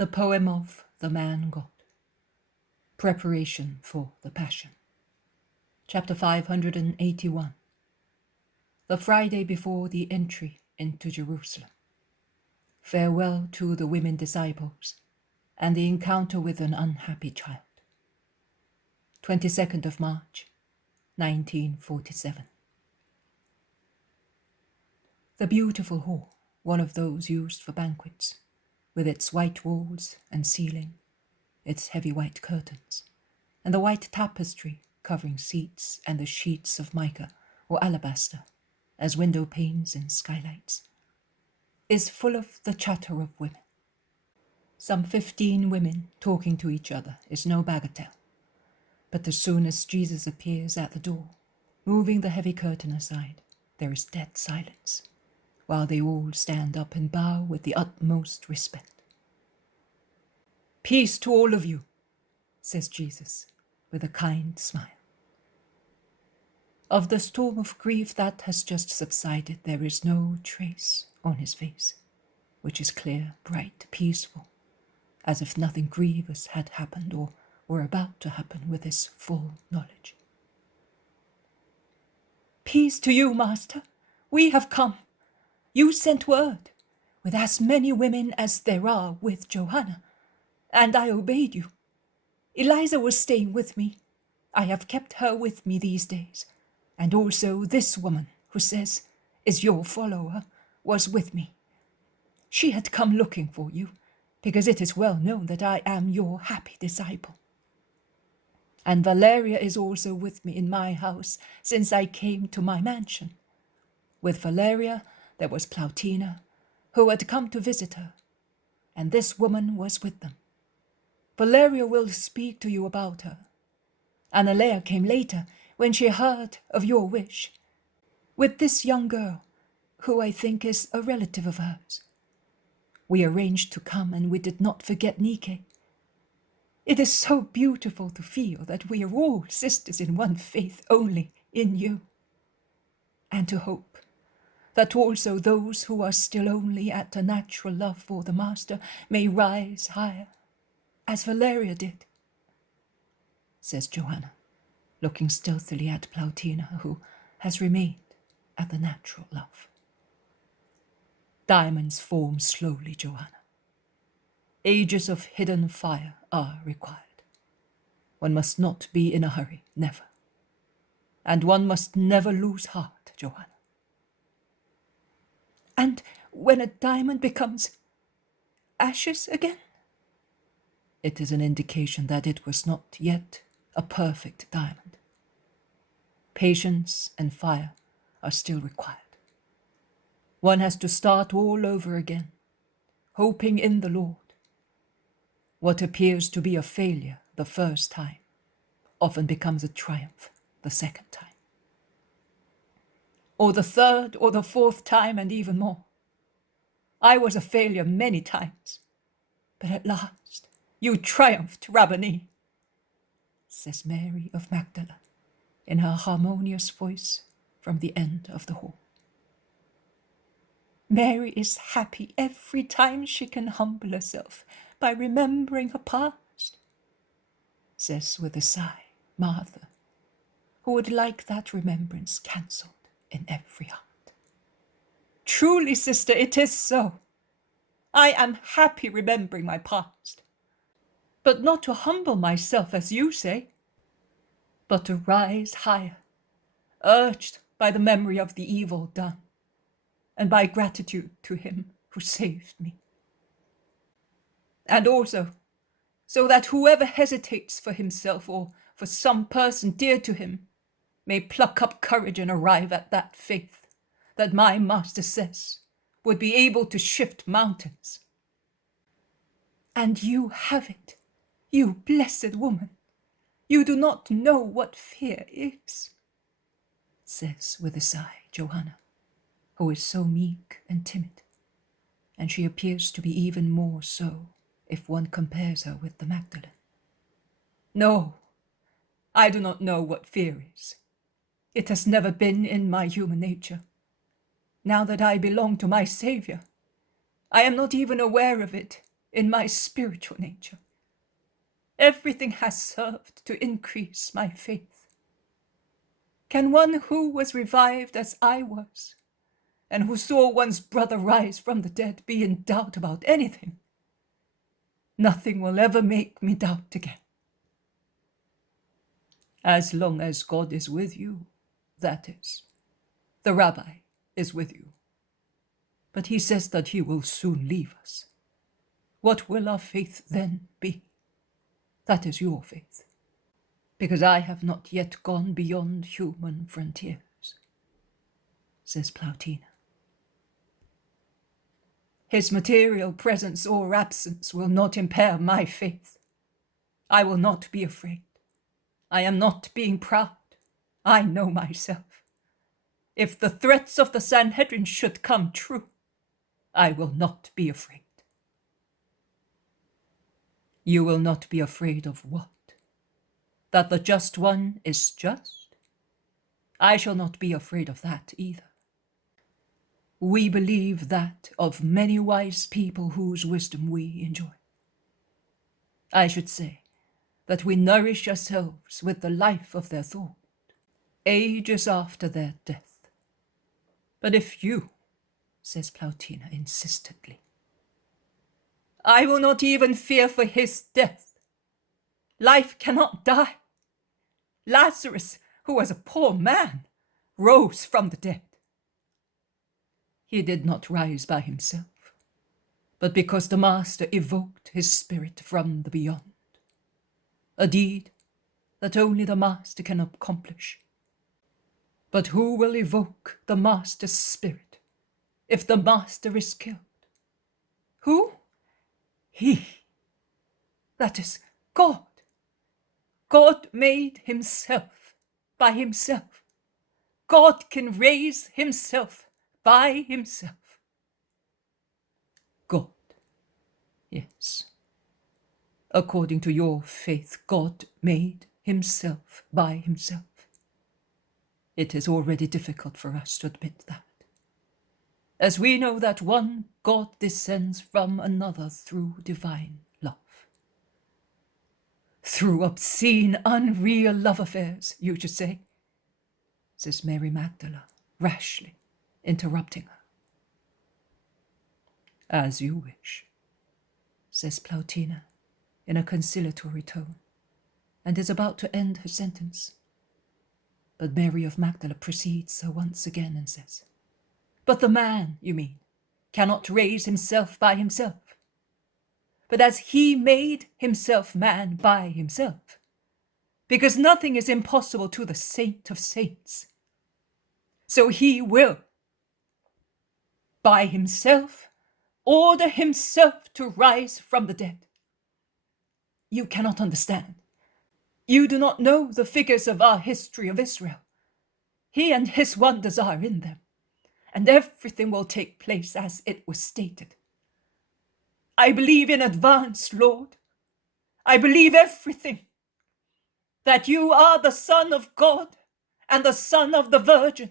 The poem of the man God. Preparation for the Passion. Chapter 581. The Friday before the entry into Jerusalem. Farewell to the women disciples and the encounter with an unhappy child. 22nd of March, 1947. The beautiful hall, one of those used for banquets, with its white walls and ceiling, its heavy white curtains, and the white tapestry covering seats and the sheets of mica or alabaster as window panes and skylights, is full of the chatter of women. Some 15 women talking to each other is no bagatelle, but as soon as Jesus appears at the door, moving the heavy curtain aside, there is dead silence, while they all stand up and bow with the utmost respect. "Peace to all of you," says Jesus, with a kind smile. Of the storm of grief that has just subsided, there is no trace on his face, which is clear, bright, peaceful, as if nothing grievous had happened or were about to happen with his full knowledge. "Peace to you, Master. We have come. You sent word, with as many women as there are with Johanna, and I obeyed you. Eliza was staying with me. I have kept her with me these days, and also this woman, who says is your follower, was with me. She had come looking for you, because it is well known that I am your happy disciple. And Valeria is also with me in my house since I came to my mansion. With Valeria there was Plautina, who had come to visit her, and this woman was with them. Valeria will speak to you about her. Analea came later when she heard of your wish, with this young girl, who I think is a relative of hers. We arranged to come, and we did not forget Nike. It is so beautiful to feel that we are all sisters in one faith only in you, and to hope that also those who are still only at a natural love for the Master may rise higher, as Valeria did," says Johanna, looking stealthily at Plautina, who has remained at the natural love. "Diamonds form slowly, Johanna. Ages of hidden fire are required. One must not be in a hurry, never. And one must never lose heart, Johanna." "And when a diamond becomes ashes again?" "It is an indication that it was not yet a perfect diamond. Patience and fire are still required. One has to start all over again, hoping in the Lord. What appears to be a failure the first time often becomes a triumph the second time. Or the third or the fourth time, and even more. I was a failure many times, but at last you triumphed, Rabboni," says Mary of Magdala in her harmonious voice from the end of the hall. "Mary is happy every time she can humble herself by remembering her past," says with a sigh Martha, who would like that remembrance cancelled in every heart. "Truly, sister, it is so. I am happy remembering my past, but not to humble myself as you say, but to rise higher, urged by the memory of the evil done, and by gratitude to him who saved me. And also, so that whoever hesitates for himself or for some person dear to him may pluck up courage and arrive at that faith that my Master says would be able to shift mountains. And you have it, you blessed woman. You do not know what fear is," says with a sigh Johanna, who is so meek and timid, and she appears to be even more so if one compares her with the Magdalene. "No, I do not know what fear is. It has never been in my human nature. Now that I belong to my Saviour, I am not even aware of it, in my spiritual nature. Everything has served to increase my faith. Can one who was revived as I was, and who saw one's brother rise from the dead, be in doubt about anything? Nothing will ever make me doubt again. As long as God is with you, that is, the rabbi is with you. But he says that he will soon leave us. What will our faith then be? That is your faith. Because I have not yet gone beyond human frontiers, says Plautina. His material presence or absence will not impair my faith. I will not be afraid. I am not being proud. I know myself. If the threats of the Sanhedrin should come true, I will not be afraid. You will not be afraid of what? That the just one is just? I shall not be afraid of that either. We believe that of many wise people whose wisdom we enjoy. I should say that we nourish ourselves with the life of their thought, ages after their death. But if you, says Plautina insistently, I will not even fear for his death. Life cannot die. Lazarus, who was a poor man, rose from the dead. He did not rise by himself, but because the Master evoked his spirit from the beyond. A deed that only the Master can accomplish. But who will evoke the Master's spirit if the Master is killed? Who? He. That is God. God made himself by himself. God can raise himself by himself. God. Yes. According to your faith, God made himself by himself. It is already difficult for us to admit that, as we know that one God descends from another through divine love. Through obscene, unreal love affairs, you should say, says Mary Magdalene, rashly interrupting her. As you wish, says Plautina in a conciliatory tone, and is about to end her sentence. But Mary of Magdala precedes her once again and says, But the man, you mean, cannot raise himself by himself. But as he made himself man by himself, because nothing is impossible to the saint of saints, so he will, by himself, order himself to rise from the dead. You cannot understand. You do not know the figures of our history of Israel. He and his wonders are in them, and everything will take place as it was stated. I believe in advance, Lord. I believe everything. That you are the Son of God and the Son of the Virgin.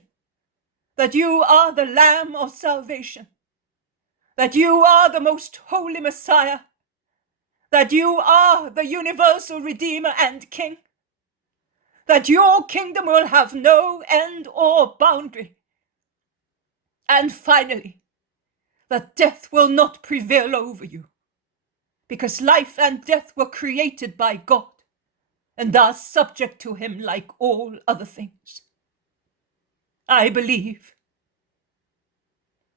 That you are the Lamb of salvation. That you are the most holy Messiah. That you are the universal Redeemer and King. That your kingdom will have no end or boundary. And finally, that death will not prevail over you, because life and death were created by God and are subject to him like all other things. I believe.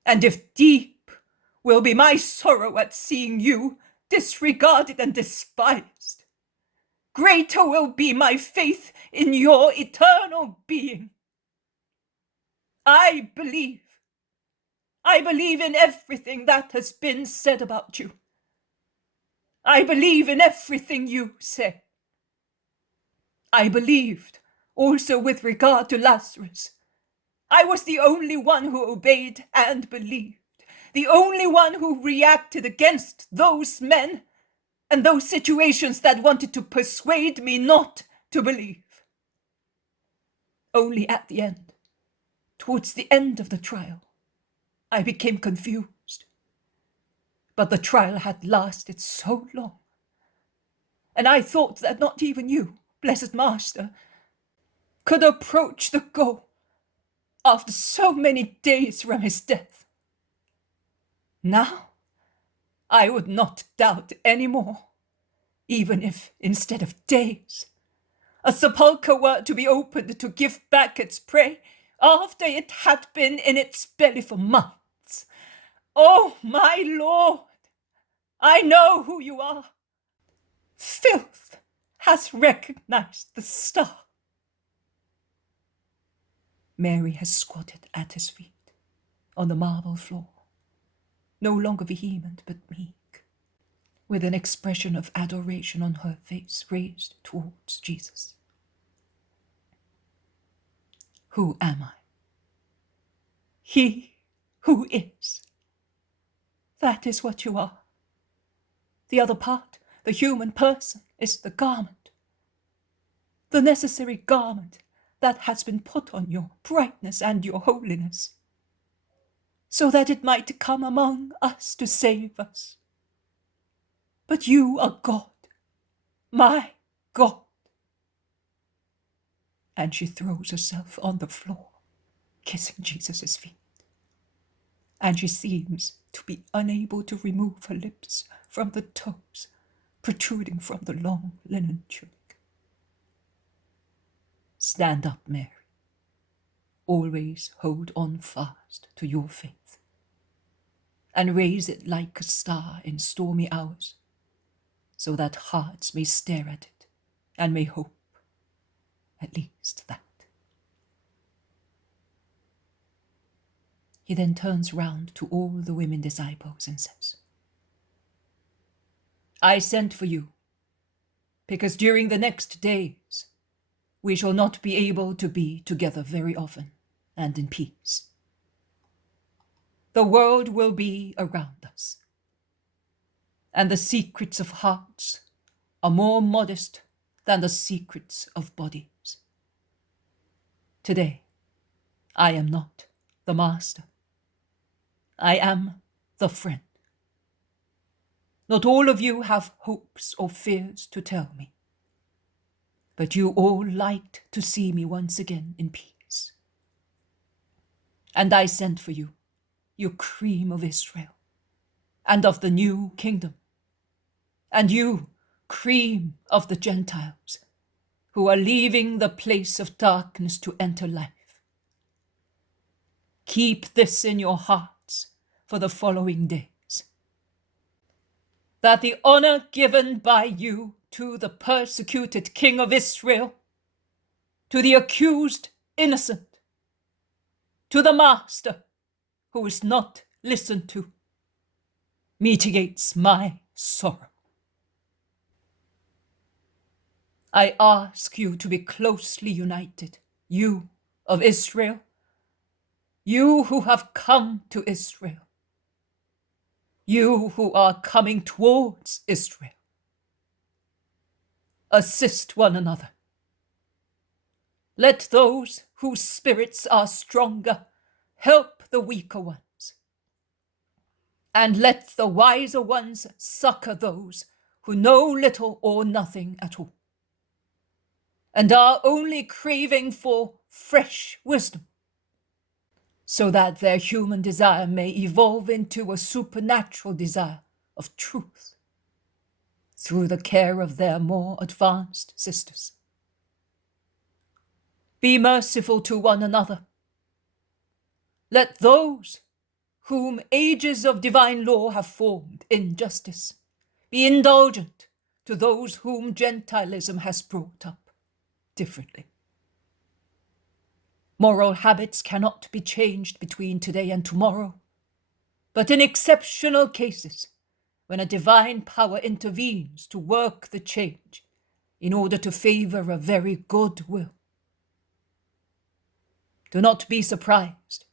And if deep will be my sorrow at seeing you disregarded and despised, greater will be my faith in your eternal being. I believe. I believe in everything that has been said about you. I believe in everything you say. I believed also with regard to Lazarus. I was the only one who obeyed and believed, the only one who reacted against those men and those situations that wanted to persuade me not to believe. Only at the end, towards the end of the trial, I became confused. But the trial had lasted so long, and I thought that not even you, blessed Master, could approach the goal after so many days from his death. Now, I would not doubt any more, even if, instead of days, a sepulchre were to be opened to give back its prey after it had been in its belly for months. Oh, my Lord, I know who you are. Filth has recognized the star. Mary has squatted at his feet on the marble floor, no longer vehement but meek, with an expression of adoration on her face raised towards Jesus. Who am I? He who is. That is what you are. The other part, the human person, is the garment. The necessary garment that has been put on your brightness and your holiness, so that it might come among us to save us. But you are God, my God. And she throws herself on the floor, kissing Jesus' feet. And she seems to be unable to remove her lips from the toes protruding from the long linen tunic. Stand up, Mary. Always hold on fast to your faith, and raise it like a star in stormy hours, so that hearts may stare at it and may hope, at least that. He then turns round to all the women disciples and says, I sent for you, because during the next days we shall not be able to be together very often and in peace. The world will be around us, and the secrets of hearts are more modest than the secrets of bodies. Today, I am not the master. I am the friend. Not all of you have hopes or fears to tell me, but you all liked to see me once again in peace. And I sent for you, you cream of Israel, and of the new kingdom, and you, cream of the Gentiles, who are leaving the place of darkness to enter life. Keep this in your hearts for the following days, that the honor given by you to the persecuted King of Israel, to the accused innocent, to the master who is not listened to, mitigates my sorrow. I ask you to be closely united, you of Israel, you who have come to Israel, you who are coming towards Israel. Assist one another. Let those whose spirits are stronger help the weaker ones, and let the wiser ones succor those who know little or nothing at all, and are only craving for fresh wisdom, so that their human desire may evolve into a supernatural desire of truth through the care of their more advanced sisters. Be merciful to one another. Let those whom ages of divine law have formed in justice be indulgent to those whom Gentilism has brought up differently. Moral habits cannot be changed between today and tomorrow, but in exceptional cases, when a divine power intervenes to work the change in order to favor a very good will. Do not be surprised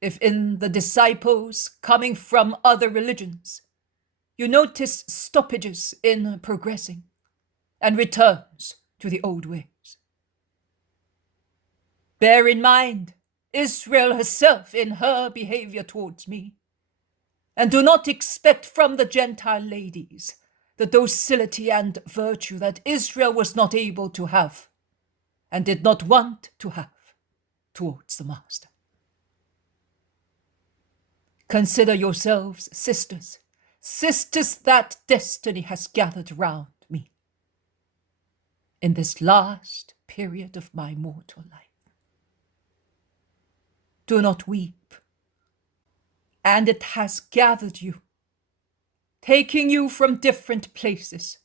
if in the disciples coming from other religions, you notice stoppages in progressing and returns to the old ways. Bear in mind Israel herself in her behavior towards me, And do not expect from the Gentile ladies the docility and virtue that Israel was not able to have and did not want to have towards the Master. Consider yourselves sisters, sisters that destiny has gathered round me in this last period of my mortal life. Do not weep. And it has gathered you, taking you from different places,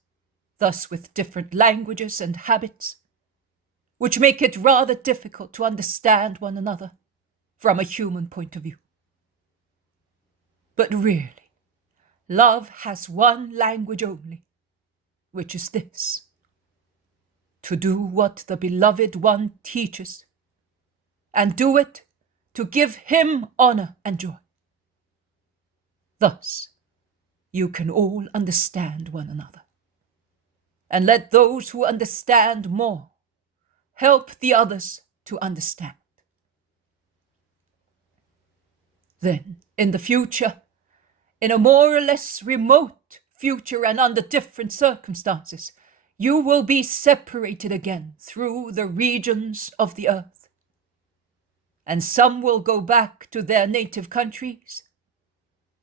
thus with different languages and habits, which make it rather difficult to understand one another from a human point of view. But really, love has one language only, which is this: to do what the beloved one teaches, and do it to give him honor and joy. Thus, you can all understand one another, and let those who understand more help the others to understand. Then, in the future, in a more or less remote future and under different circumstances, you will be separated again through the regions of the earth. And some will go back to their native countries,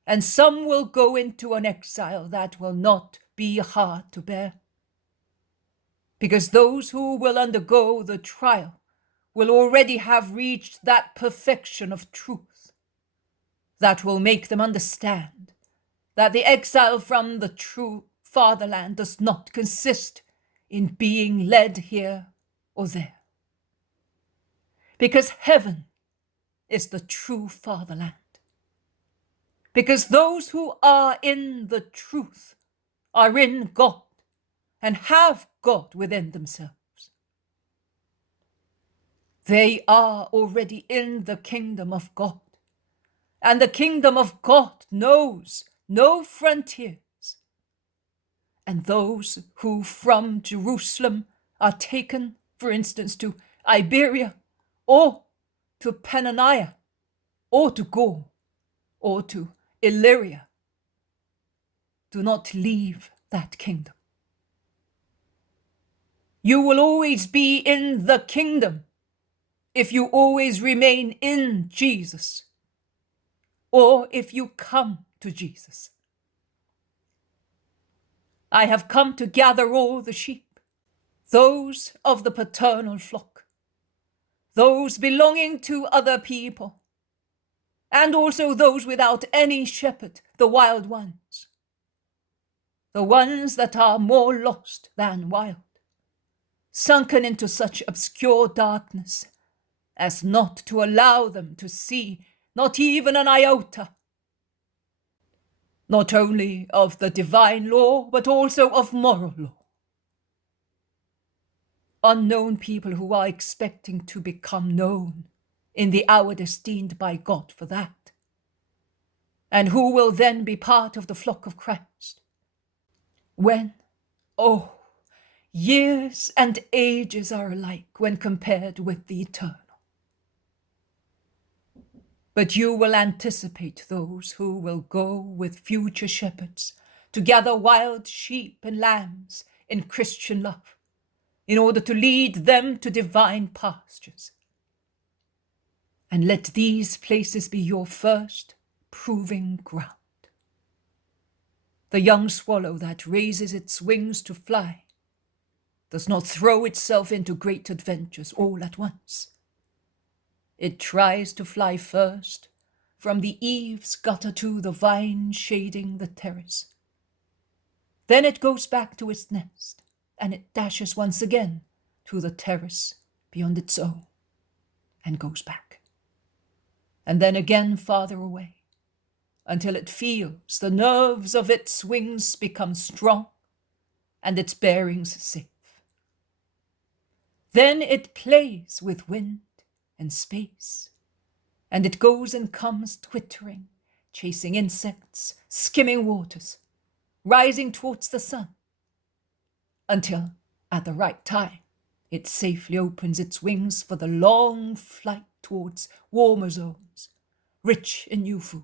and some will go into an exile that will not be hard to bear. Because those who will undergo the trial will already have reached that perfection of truth that will make them understand that the exile from the true fatherland does not consist in being led here or there. Because heaven is the true fatherland. Because those who are in the truth are in God and have God within themselves. They are already in the kingdom of God, and the kingdom of God knows no frontiers. And those who from Jerusalem are taken, for instance, to Iberia, or to Pannonia, or to Gaul, or to Illyria, do not leave that kingdom. You will always be in the kingdom if you always remain in Jesus, or if you come to Jesus. I have come to gather all the sheep, those of the paternal flock, those belonging to other people, and also those without any shepherd, the wild ones, the ones that are more lost than wild, sunken into such obscure darkness as not to allow them to see not even an iota, not only of the divine law, but also of moral law. Unknown people who are expecting to become known in the hour destined by God for that, and who will then be part of the flock of Christ. When, oh, years and ages are alike when compared with the eternal. But you will anticipate those who will go with future shepherds to gather wild sheep and lambs in Christian love, in order to lead them to divine pastures. And let these places be your first proving ground. The young swallow that raises its wings to fly does not throw itself into great adventures all at once. It tries to fly first from the eaves gutter to the vine shading the terrace. Then it goes back to its nest, and it dashes once again to the terrace beyond its own, and goes back. And then again farther away, until it feels the nerves of its wings become strong and its bearings safe. Then it plays with wind and space, and it goes and comes twittering, chasing insects, skimming waters, rising towards the sun, until, at the right time, it safely opens its wings for the long flight towards warmer zones, rich in new food.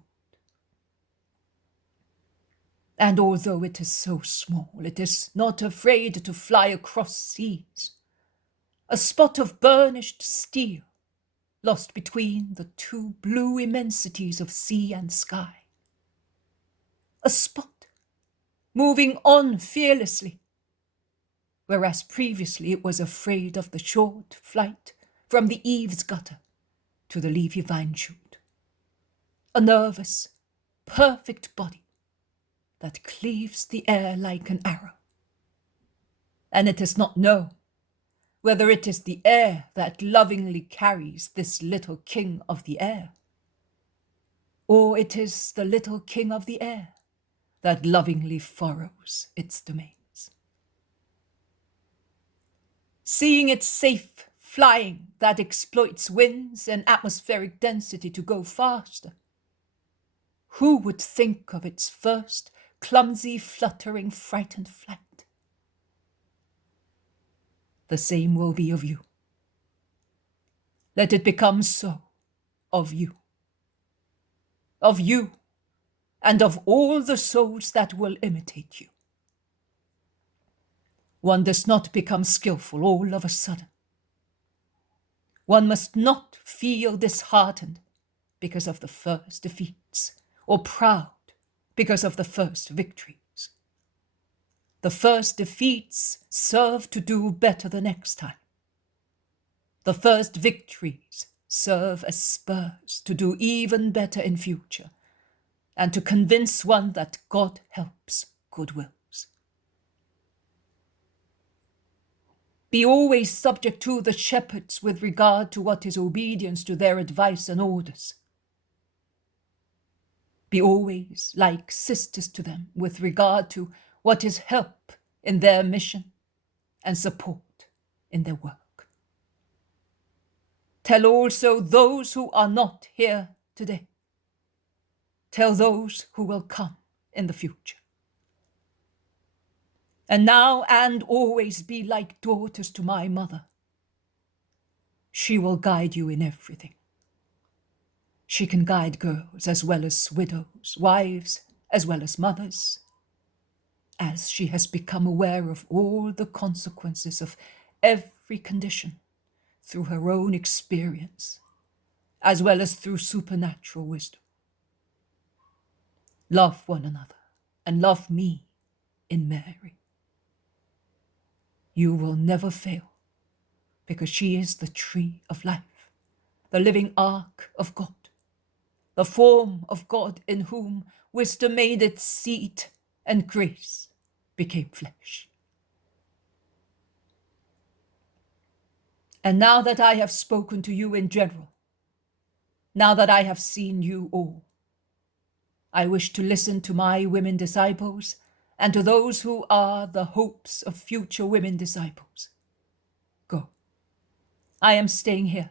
And although it is so small, it is not afraid to fly across seas, a spot of burnished steel, lost between the two blue immensities of sea and sky. A spot moving on fearlessly, whereas previously it was afraid of the short flight from the eaves gutter to the leafy vine shoot. A nervous, perfect body that cleaves the air like an arrow. And it does not know whether it is the air that lovingly carries this little king of the air, or it is the little king of the air that lovingly furrows its domains. Seeing it safe flying that exploits winds and atmospheric density to go faster, who would think of its first clumsy, fluttering, frightened flight? The same will be of you. Let it become so of you. Of you, and of all the souls that will imitate you. One does not become skillful all of a sudden. One must not feel disheartened because of the first defeats, or proud because of the first victories. The first defeats serve to do better the next time. The first victories serve as spurs to do even better in future, and to convince one that God helps good wills. Be always subject to the shepherds with regard to what is obedience to their advice and orders. Be always like sisters to them with regard to what is help in their mission and support in their work. Tell also those who are not here today. Tell those who will come in the future. And now and always be like daughters to my mother. She will guide you in everything. She can guide girls as well as widows, wives as well as mothers, as she has become aware of all the consequences of every condition through her own experience, as well as through supernatural wisdom. Love one another and love me in Mary. You will never fail, because she is the tree of life, the living ark of God, the form of God in whom wisdom made its seat and grace became flesh. And now that I have spoken to you in general, now that I have seen you all, I wish to listen to my women disciples and to those who are the hopes of future women disciples. Go. I am staying here.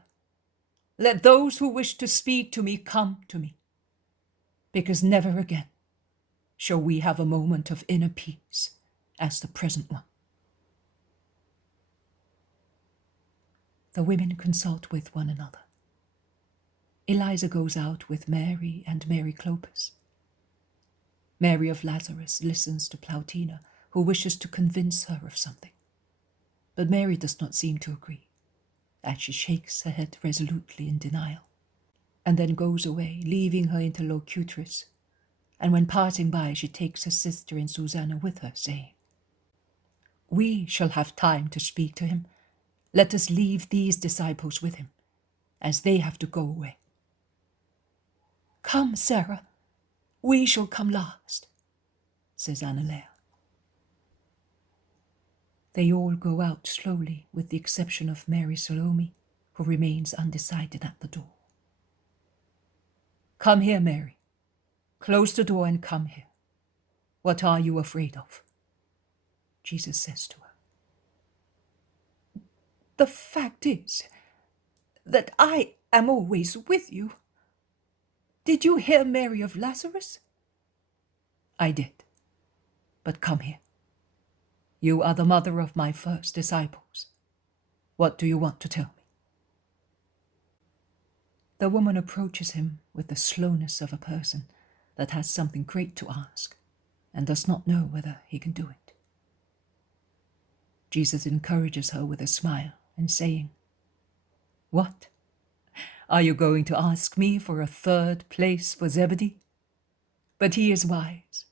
Let those who wish to speak to me come to me, because never again shall we have a moment of inner peace as the present one. The women consult with one another. Eliza goes out with Mary and Mary Clopas. Mary of Lazarus listens to Plautina, who wishes to convince her of something. But Mary does not seem to agree, as she shakes her head resolutely in denial, and then goes away, leaving her interlocutress. And when passing by, she takes her sister and Susanna with her, saying, "We shall have time to speak to him. Let us leave these disciples with him, as they have to go away." "Come, Sarah, we shall come last," says Annalea. They all go out slowly, with the exception of Mary Salome, who remains undecided at the door. "Come here, Mary. Close the door and come here. What are you afraid of?" Jesus says to her. "The fact is that I am always with you. Did you hear Mary of Lazarus?" "I did. But come here. You are the mother of my first disciples. What do you want to tell me?" The woman approaches him with the slowness of a person that has something great to ask, and does not know whether he can do it. Jesus encourages her with a smile and saying, "What? Are you going to ask me for a third place for Zebedee? But he is wise.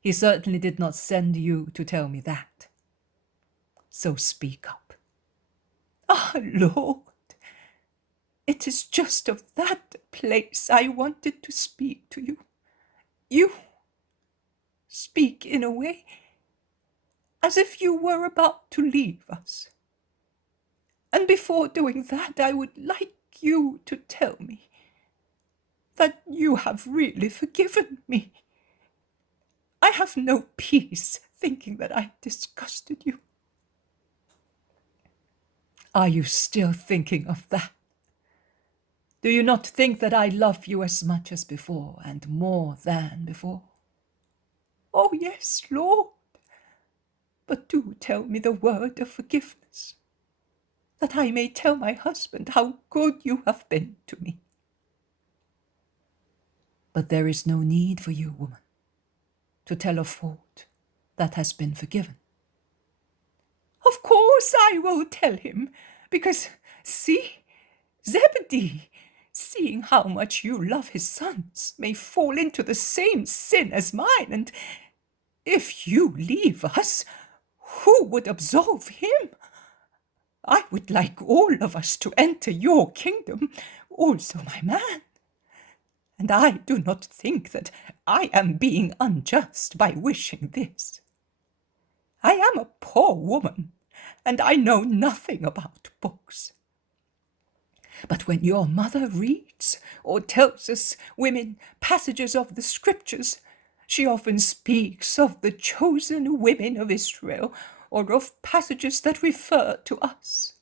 He certainly did not send you to tell me that. So speak up." "Ah, Lord, it is just of that place I wanted to speak to you. You speak in a way as if you were about to leave us. And before doing that, I would like you to tell me that you have really forgiven me. I have no peace thinking that I disgusted you." "Are you still thinking of that? Do you not think that I love you as much as before and more than before?" "Oh, yes, Lord. But do tell me the word of forgiveness, that I may tell my husband how good you have been to me." "But there is no need for you, woman, to tell a fault that has been forgiven." "Of course I will tell him, because, see, Zebedee, seeing how much you love his sons, may fall into the same sin as mine, and if you leave us, who would absolve him? I would like all of us to enter your kingdom, also my man. And I do not think that I am being unjust by wishing this. I am a poor woman, and I know nothing about books. But when your mother reads or tells us women passages of the scriptures, she often speaks of the chosen women of Israel, or of passages that refer to us.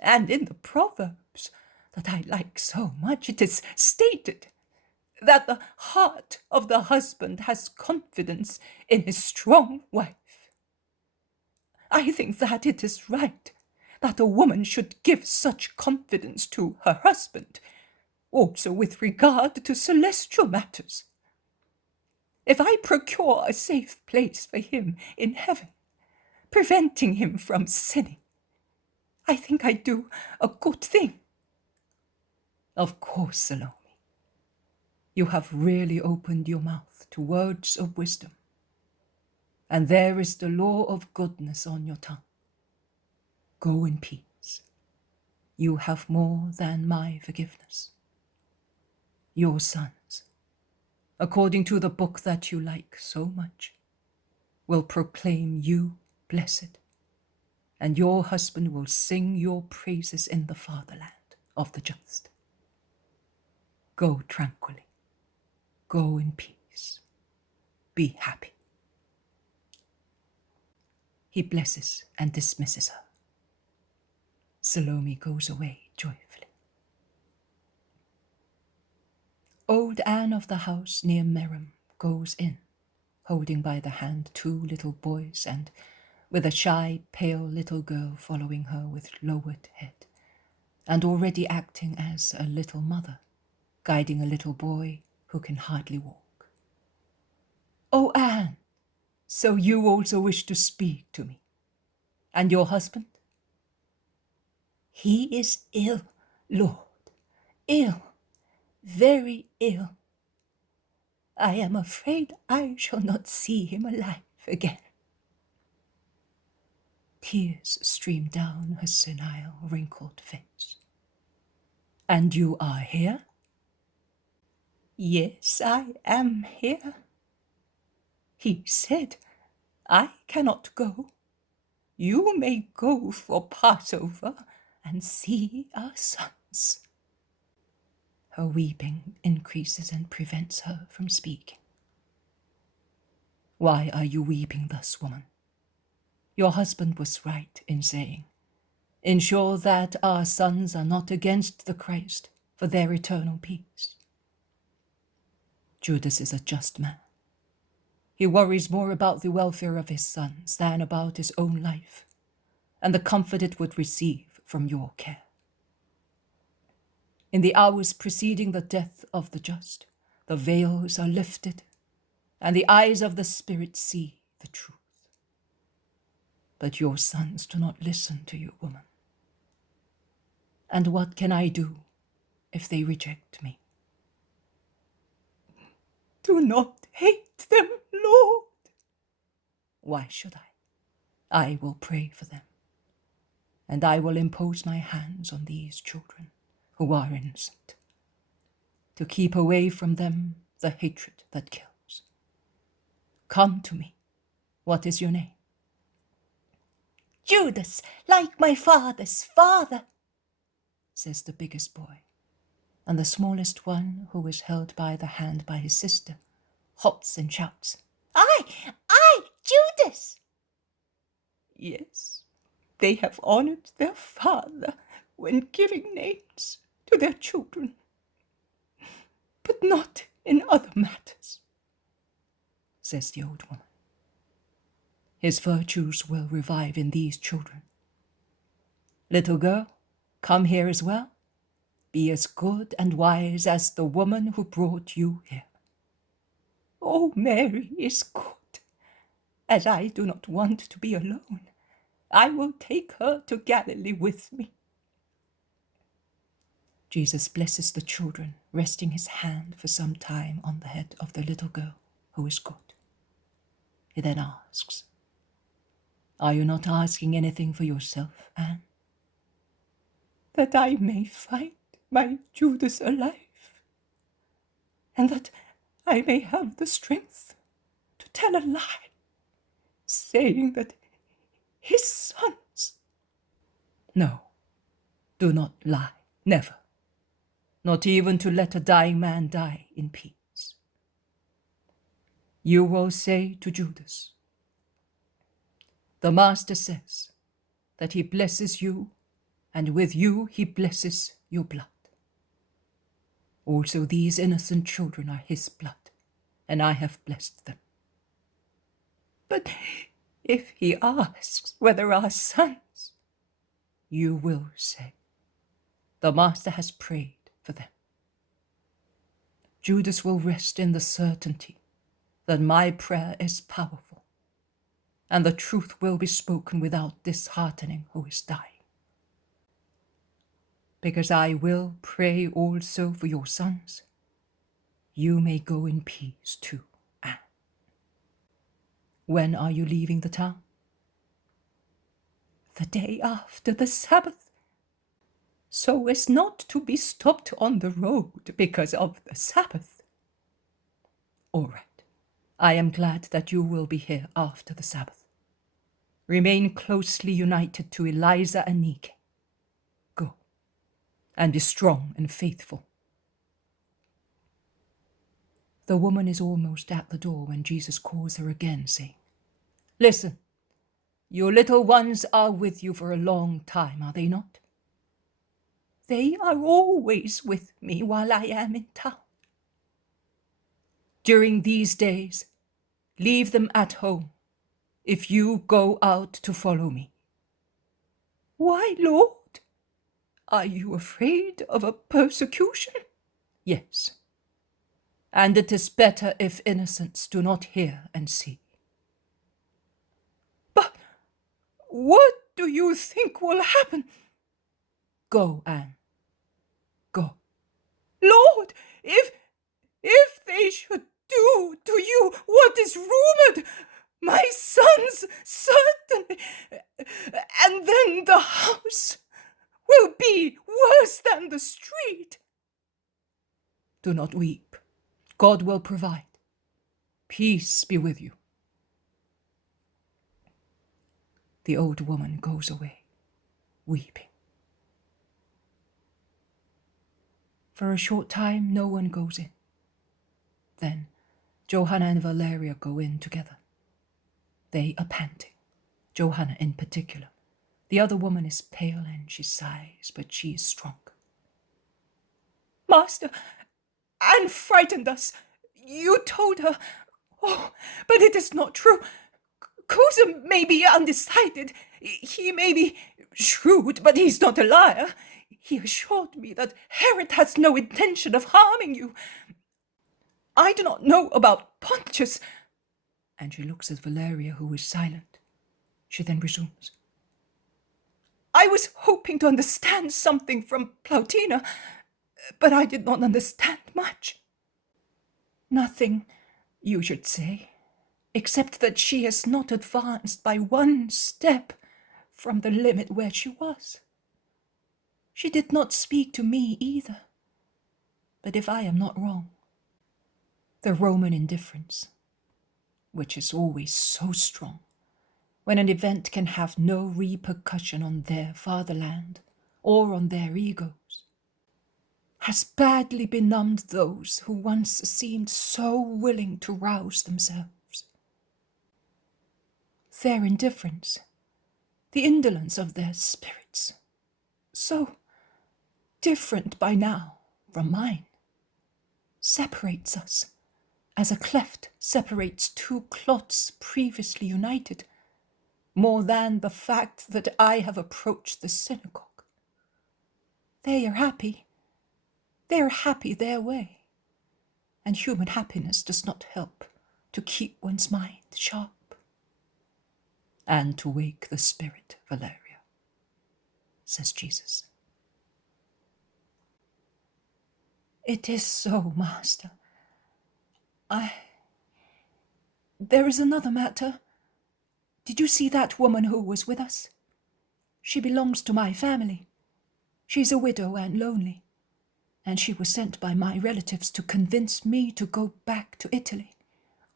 And in the Proverbs, that I like so much, it is stated that the heart of the husband has confidence in his strong wife. I think that it is right that a woman should give such confidence to her husband, also with regard to celestial matters. If I procure a safe place for him in heaven, preventing him from sinning, I think I do a good thing." "Of course, Salome, you have really opened your mouth to words of wisdom, and there is the law of goodness on your tongue. Go in peace. You have more than my forgiveness. Your sons, according to the book that you like so much, will proclaim you blessed, and your husband will sing your praises in the fatherland of the just. Go tranquilly. Go in peace. Be happy." He blesses and dismisses her. Salome goes away joyfully. Old Anne of the house near Merrim goes in, holding by the hand 2 little boys, and with a shy, pale little girl following her with lowered head, and already acting as a little mother, guiding a little boy who can hardly walk. "Oh, Anne, so you also wish to speak to me. And your husband?" "He is ill, Lord, ill, very ill. I am afraid I shall not see him alive again." Tears stream down her senile, wrinkled face. "And you are here?" "Yes, I am here. He said, 'I cannot go. You may go for Passover and see our sons.'" Her weeping increases and prevents her from speaking. "Why are you weeping thus, woman? Your husband was right in saying, 'Ensure that our sons are not against the Christ for their eternal peace.' Judas is a just man. He worries more about the welfare of his sons than about his own life, and the comfort it would receive from your care. In the hours preceding the death of the just, the veils are lifted, and the eyes of the Spirit see the truth. But your sons do not listen to you, woman. And what can I do if they reject me? Do not hate them, Lord. Why should I? I will pray for them, and I will impose my hands on these children who are innocent, to keep away from them the hatred that kills. Come to me. What is your name? Judas, like my father's father, says the biggest boy, and the smallest one, who is held by the hand by his sister, hops and shouts, I, Judas! Yes, they have honored their father when giving names to their children, but not in other matters, says the old woman. His virtues will revive in these children. Little girl, come here as well. Be as good and wise as the woman who brought you here. Oh, Mary is good. As I do not want to be alone, I will take her to Galilee with me. Jesus blesses the children, resting his hand for some time on the head of the little girl who is good. He then asks, Are you not asking anything for yourself, Anne? That I may find my Judas alive, and that I may have the strength to tell a lie, saying that his sons... No, do not lie, never. Not even to let a dying man die in peace. You will say to Judas, the Master says that he blesses you, and with you he blesses your blood. Also these innocent children are his blood, and I have blessed them. But if he asks whether our sons, you will say, the Master has prayed for them. Judas will rest in the certainty that my prayer is powerful, and the truth will be spoken without disheartening who is dying. Because I will pray also for your sons, you may go in peace too, Anne. When are you leaving the town? The day after the Sabbath, so as not to be stopped on the road because of the Sabbath. All right. I am glad that you will be here after the Sabbath. Remain closely united to Eliza and Nike. Go, and be strong and faithful. The woman is almost at the door when Jesus calls her again, saying, Listen, your little ones are with you for a long time, are they not? They are always with me while I am in town. During these days, leave them at home, if you go out to follow me. Why, Lord? Are you afraid of a persecution? Yes. And it is better if innocents do not hear and see. But what do you think will happen? Go, Anne. Go. Lord, if they should do to you what is rumored, my sons certainly, and then the house will be worse than the street. Do not weep. God will provide. Peace be with you. The old woman goes away, weeping. For a short time, no one goes in. Then Johanna and Valeria go in together. They are panting, Johanna in particular. The other woman is pale and she sighs, but she is strong. Master, Anne frightened us. You told her. Oh, but it is not true. Cusa may be undecided. He may be shrewd, but he's not a liar. He assured me that Herod has no intention of harming you. I do not know about Pontius, and she looks at Valeria, who is silent. She then resumes. I was hoping to understand something from Plautina, but I did not understand much. Nothing, you should say, except that she has not advanced by one step from the limit where she was. She did not speak to me either. But if I am not wrong, the Roman indifference, which is always so strong, when an event can have no repercussion on their fatherland or on their egos, has badly benumbed those who once seemed so willing to rouse themselves. Their indifference, the indolence of their spirits, so different by now from mine, separates us, as a cleft separates two clots previously united, more than the fact that I have approached the synagogue. They are happy. They are happy their way, and human happiness does not help to keep one's mind sharp. And to wake the spirit, Valeria, says Jesus. It is so, Master. There is another matter. Did you see that woman who was with us? She belongs to my family. She's a widow and lonely, and she was sent by my relatives to convince me to go back to Italy.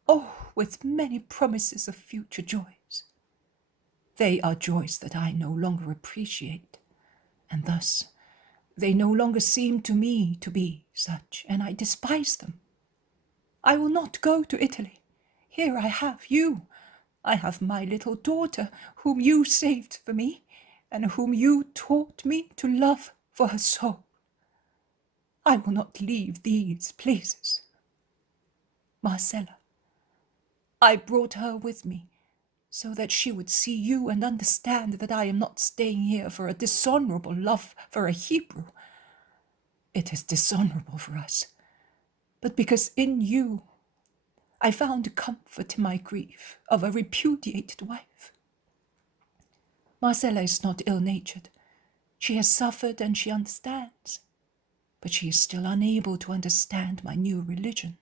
Oh, with many promises of future joys. They are joys that I no longer appreciate, and thus they no longer seem to me to be such, and I despise them. I will not go to Italy. Here I have you. I have my little daughter, whom you saved for me, and whom you taught me to love for her soul. I will not leave these places. Marcella, I brought her with me, so that she would see you and understand that I am not staying here for a dishonorable love for a Hebrew. It is dishonorable for us, but because in you I found comfort in my grief of a repudiated wife. Marcella is not ill-natured. She has suffered and she understands, but she is still unable to understand my new religion.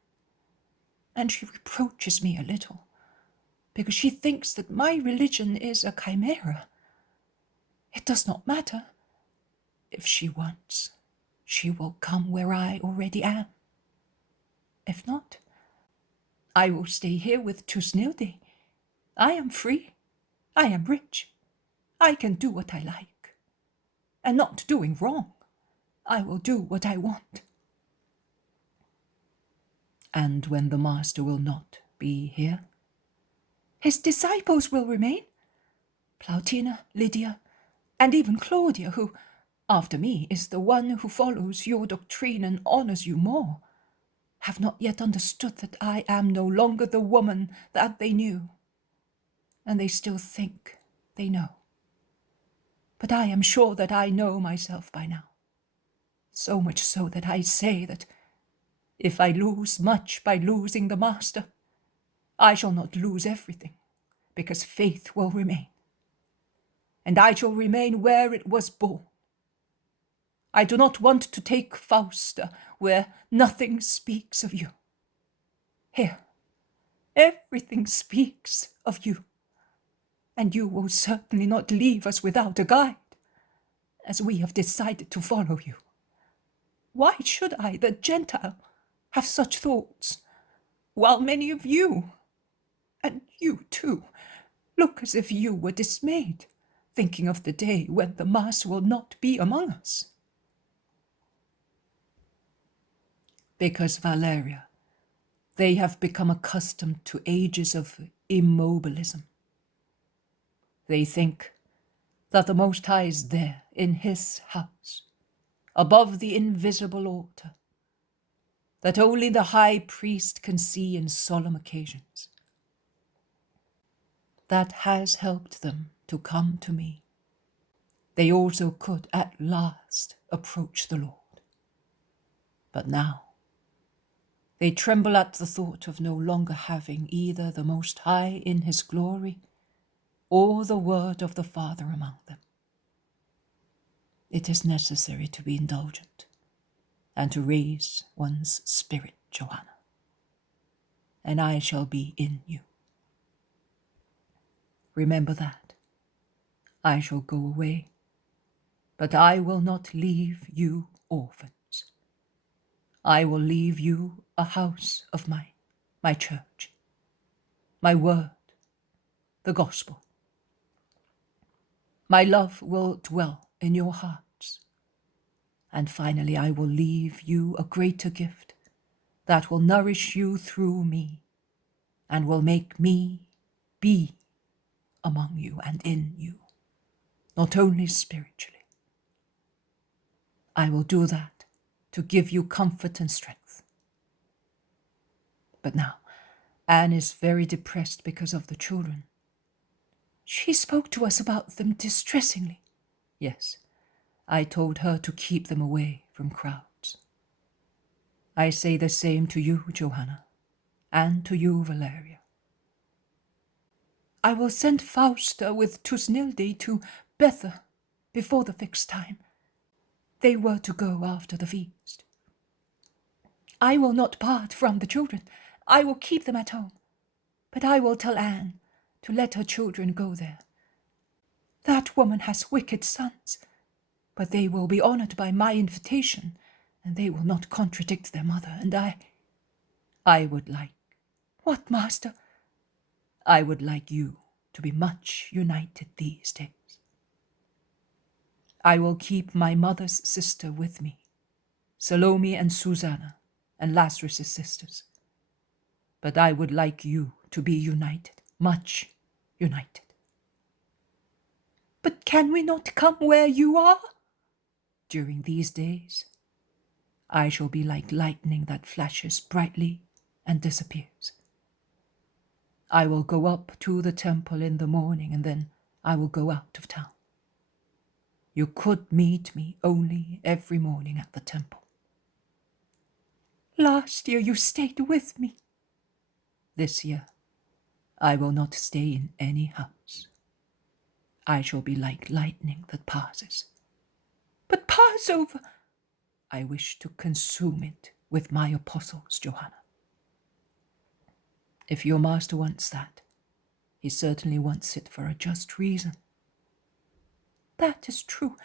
And she reproaches me a little, because she thinks that my religion is a chimera. It does not matter. If she wants, she will come where I already am. If not, I will stay here with Chusnilde. I am free. I am rich. I can do what I like. And not doing wrong, I will do what I want. And when the Master will not be here, his disciples will remain. Plautina, Lydia, and even Claudia, who, after me, is the one who follows your doctrine and honors you more, have not yet understood that I am no longer the woman that they knew, and they still think they know. But I am sure that I know myself by now, so much so that I say that if I lose much by losing the Master, I shall not lose everything, because faith will remain, and I shall remain where it was born. I do not want to take Fausta where nothing speaks of you. Here, everything speaks of you, and you will certainly not leave us without a guide, as we have decided to follow you. Why should I, the Gentile, have such thoughts, while many of you, and you too, look as if you were dismayed, thinking of the day when the Mass will not be among us? Because, Valeria, they have become accustomed to ages of immobilism. They think that the Most High is there in his house, above the invisible altar, that only the high priest can see in solemn occasions. That has helped them to come to me. They also could at last approach the Lord. But now They tremble at the thought of no longer having either the Most High in his glory or the word of the Father among them. It is necessary to be indulgent and to raise one's spirit, Johanna, and I shall be in you. Remember that. I shall go away, but I will not leave you orphans. I will leave you a house of mine, my church, my word, the gospel. My love will dwell in your hearts. And finally, I will leave you a greater gift that will nourish you through me and will make me be among you and in you, not only spiritually. I will do that to give you comfort and strength. But now, Anne is very depressed because of the children. She spoke to us about them distressingly. Yes, I told her to keep them away from crowds. I say the same to you, Johanna, and to you, Valeria. I will send Fausta with Tusnilde to Betha before the fixed time. They were to go after the feast. I will not part from the children. I will keep them at home. But I will tell Anne to let her children go there. That woman has wicked sons, but they will be honored by my invitation, and they will not contradict their mother, and I would like... What, master? I would like you to be much united these days. I will keep my mother's sister with me, Salome and Susanna, and Lazarus' sisters. But I would like you to be united, much united. But can we not come where you are? During these days, I shall be like lightning that flashes brightly and disappears. I will go up to the temple in the morning, and then I will go out of town. You could meet me only every morning at the temple. Last year you stayed with me. This year I will not stay in any house. I shall be like lightning that passes. But Passover! I wish to consume it with my apostles, Johanna. If your master wants that, he certainly wants it for a just reason. That is true,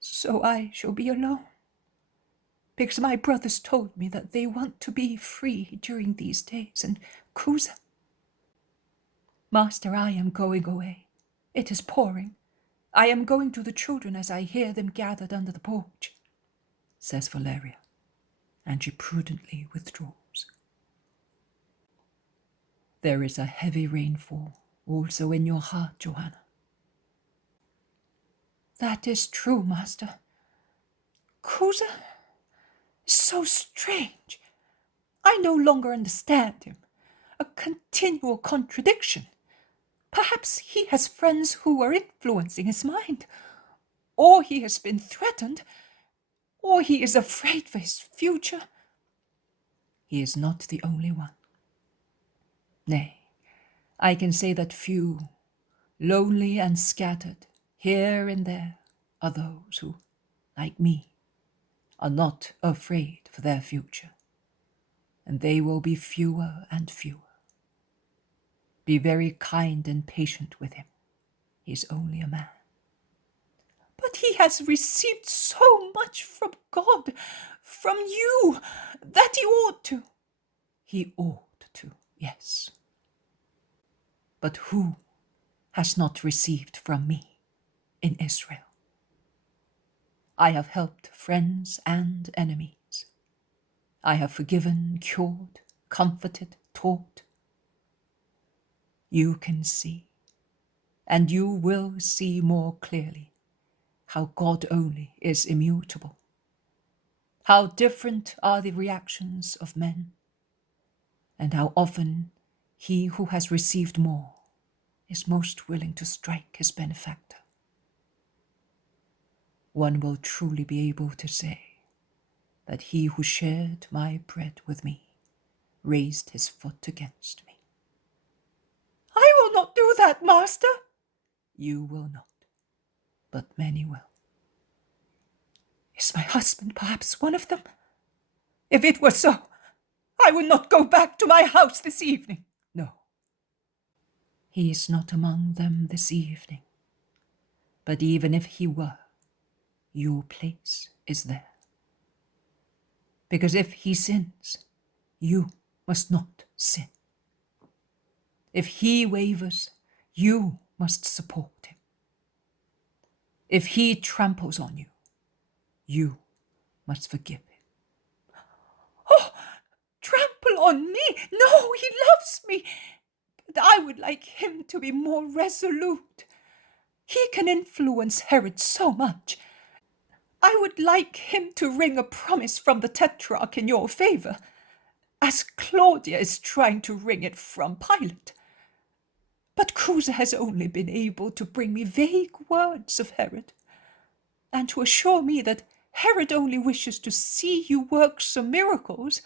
so I shall be alone. Because my brothers told me that they want to be free during these days, and Kusa. Master, I am going away. It is pouring. I am going to the children as I hear them gathered under the porch, says Valeria, and she prudently withdraws. There is a heavy rainfall also in your heart, Johanna. That is true, master. Kusa is so strange. I no longer understand him. A continual contradiction. Perhaps he has friends who are influencing his mind, or he has been threatened, or he is afraid for his future. He is not the only one. Nay, I can say that few, lonely and scattered, here and there, are those who, like me, are not afraid for their future, and they will be fewer and fewer. Be very kind and patient with him. He is only a man. But he has received so much from God, from you, that he ought to. He ought to, yes. But who has not received from me in Israel? I have helped friends and enemies. I have forgiven, cured, comforted, taught. You can see, and you will see more clearly, how God only is immutable. How different are the reactions of men, and how often he who has received more is most willing to strike his benefactor. One will truly be able to say that he who shared my bread with me raised his foot against me. "I will not do that, master." "You will not, but many will." "Is my husband perhaps one of them? If it were so, I would not go back to my house this evening." "No, he is not among them this evening. But even if he were, your place is there. Because if he sins, you must not sin. If he wavers, you must support him. If he tramples on you, you must forgive him." "Oh, trample on me? No, he loves me. But I would like him to be more resolute. He can influence Herod so much. I would like him to wring a promise from the Tetrarch in your favor, as Claudia is trying to wring it from Pilate. But Cusa has only been able to bring me vague words of Herod, and to assure me that Herod only wishes to see you work some miracles,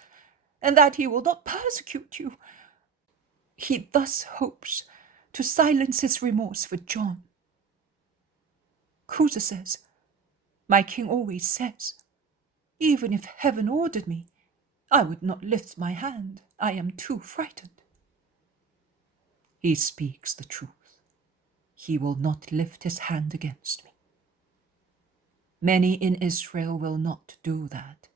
and that he will not persecute you. He thus hopes to silence his remorse for John. Cusa says, my king always says, even if heaven ordered me, I would not lift my hand. I am too frightened." "He speaks the truth. He will not lift his hand against me. Many in Israel will not do that,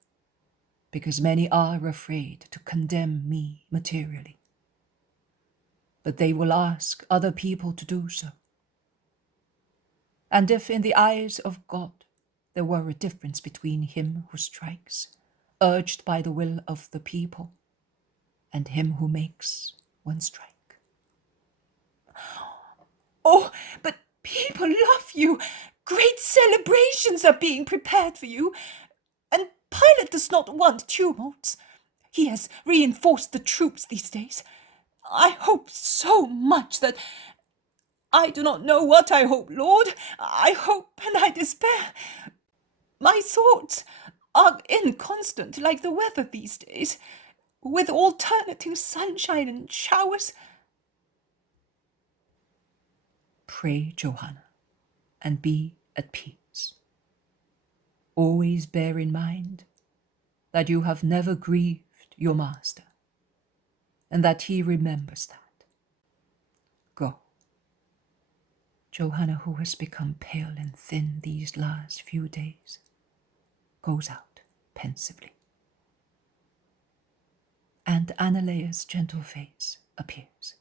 because many are afraid to condemn me materially. But they will ask other people to do so. And if in the eyes of God there were a difference between him who strikes, urged by the will of the people, and him who makes one strike." "Oh, but people love you. Great celebrations are being prepared for you. And Pilate does not want tumults. He has reinforced the troops these days. I hope so much that I do not know what I hope, Lord. I hope and I despair. My thoughts are inconstant like the weather these days, with alternating sunshine and showers." "Pray, Johanna, and be at peace. Always bear in mind that you have never grieved your master, and that he remembers that. Go." Johanna, who has become pale and thin these last few days, goes out pensively. And Ananias' gentle face appears.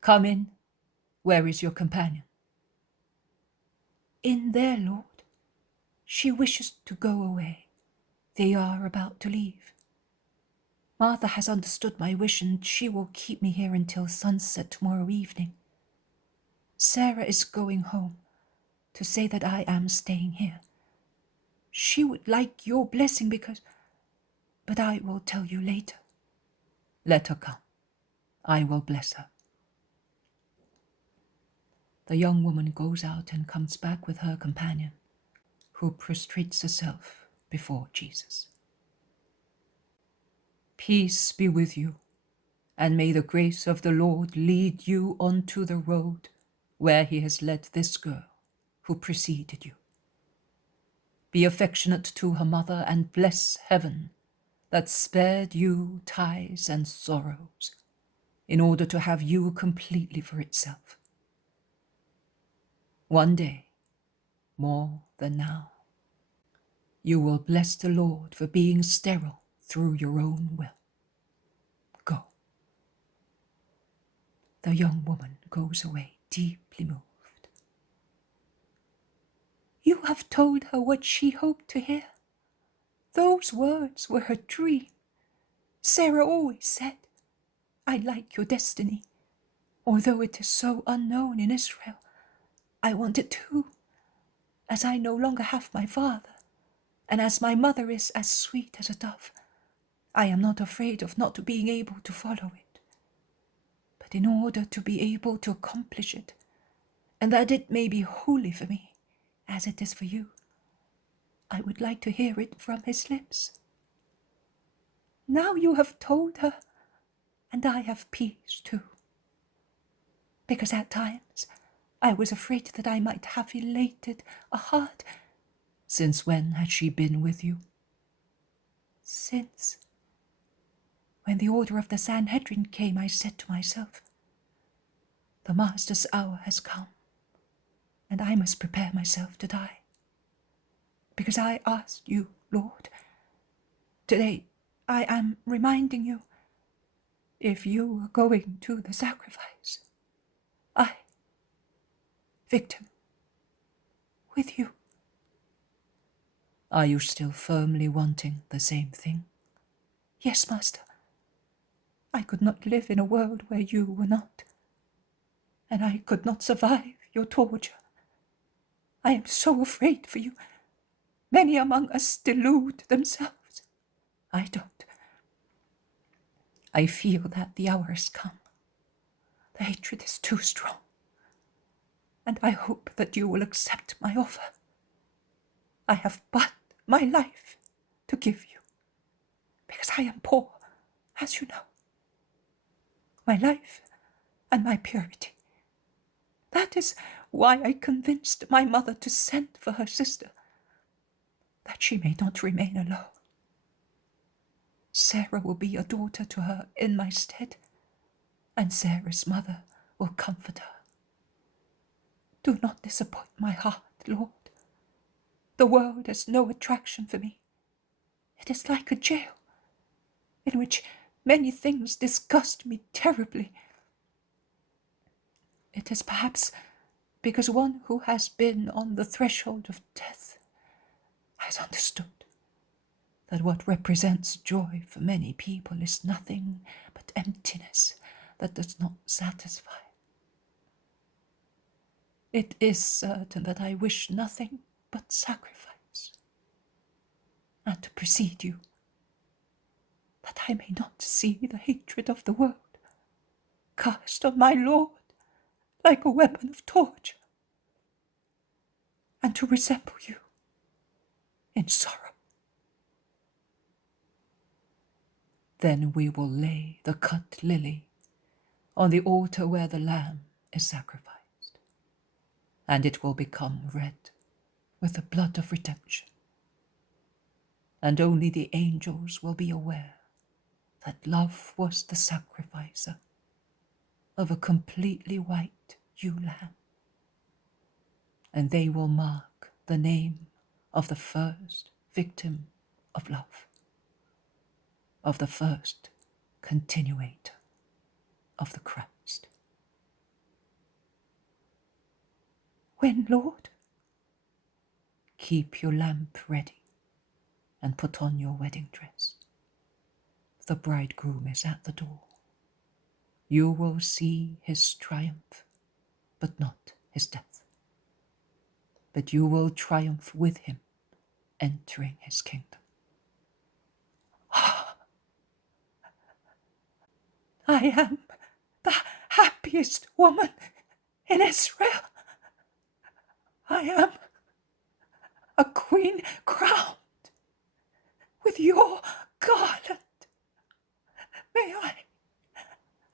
"Come in. Where is your companion?" "In there, Lord. She wishes to go away. They are about to leave. Martha has understood my wish, and she will keep me here until sunset tomorrow evening. Sarah is going home to say that I am staying here. She would like your blessing but I will tell you later." "Let her come. I will bless her." The young woman goes out and comes back with her companion, who prostrates herself before Jesus. "Peace be with you, and may the grace of the Lord lead you onto the road where he has led this girl who preceded you. Be affectionate to her mother, and bless heaven that spared you ties and sorrows in order to have you completely for itself. One day, more than now, you will bless the Lord for being sterile through your own will. Go." The young woman goes away deeply moved. "You have told her what she hoped to hear. Those words were her dream. Sarah always said, 'I like your destiny. Although it is so unknown in Israel, I want it too, as I no longer have my father, and as my mother is as sweet as a dove. I am not afraid of not being able to follow it. But in order to be able to accomplish it, and that it may be holy for me, as it is for you, I would like to hear it from his lips.' Now you have told her, and I have peace too. Because at times I was afraid that I might have elated a heart. Since when had she been with you? Since when the order of the Sanhedrin came, I said to myself, the Master's hour has come, and I must prepare myself to die. Because I asked you, Lord, today I am reminding you, if you are going to the sacrifice, I, victim, with you. Are you still firmly wanting the same thing? Yes, Master. I could not live in a world where you were not, and I could not survive your torture. I am so afraid for you. Many among us delude themselves. I don't. I feel that the hour has come. The hatred is too strong, and I hope that you will accept my offer. I have but my life to give you, because I am poor, as you know. My life and my purity. That is why I convinced my mother to send for her sister, that she may not remain alone. Sarah will be a daughter to her in my stead, and Sarah's mother will comfort her. Do not disappoint my heart, Lord. The world has no attraction for me. It is like a jail, in which many things disgust me terribly. It is perhaps because one who has been on the threshold of death has understood that what represents joy for many people is nothing but emptiness that does not satisfy. It is certain that I wish nothing but sacrifice, and to precede you, that I may not see the hatred of the world cast on my Lord like a weapon of torture, and to resemble you in sorrow. Then we will lay the cut lily on the altar where the lamb is sacrificed, and it will become red with the blood of redemption. And only the angels will be aware that love was the sacrificer of a completely white ewe lamb, and they will mark the name of the first victim of love, of the first continuator of the Christ. When, Lord? Keep your lamp ready and put on your wedding dress. The bridegroom is at the door. You will see his triumph, but not his death. But you will triumph with him, entering his kingdom. I am the happiest woman in Israel. I am a queen crowned with your garland. May I,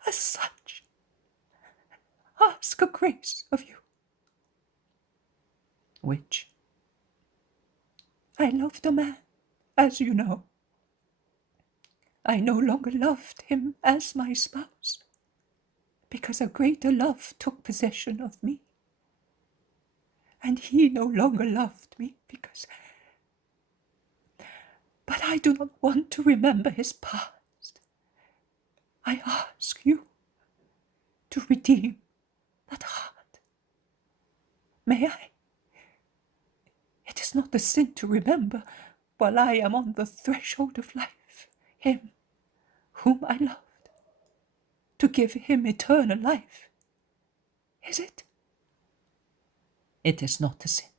as such, ask a grace of you? Which? I loved a man, as you know. I no longer loved him as my spouse, because a greater love took possession of me. And he no longer loved me because... But I do not want to remember his past. I ask you to redeem that heart. May I? It is not a sin to remember, while I am on the threshold of life, him whom I loved, to give him eternal life. Is it? It is not a sin.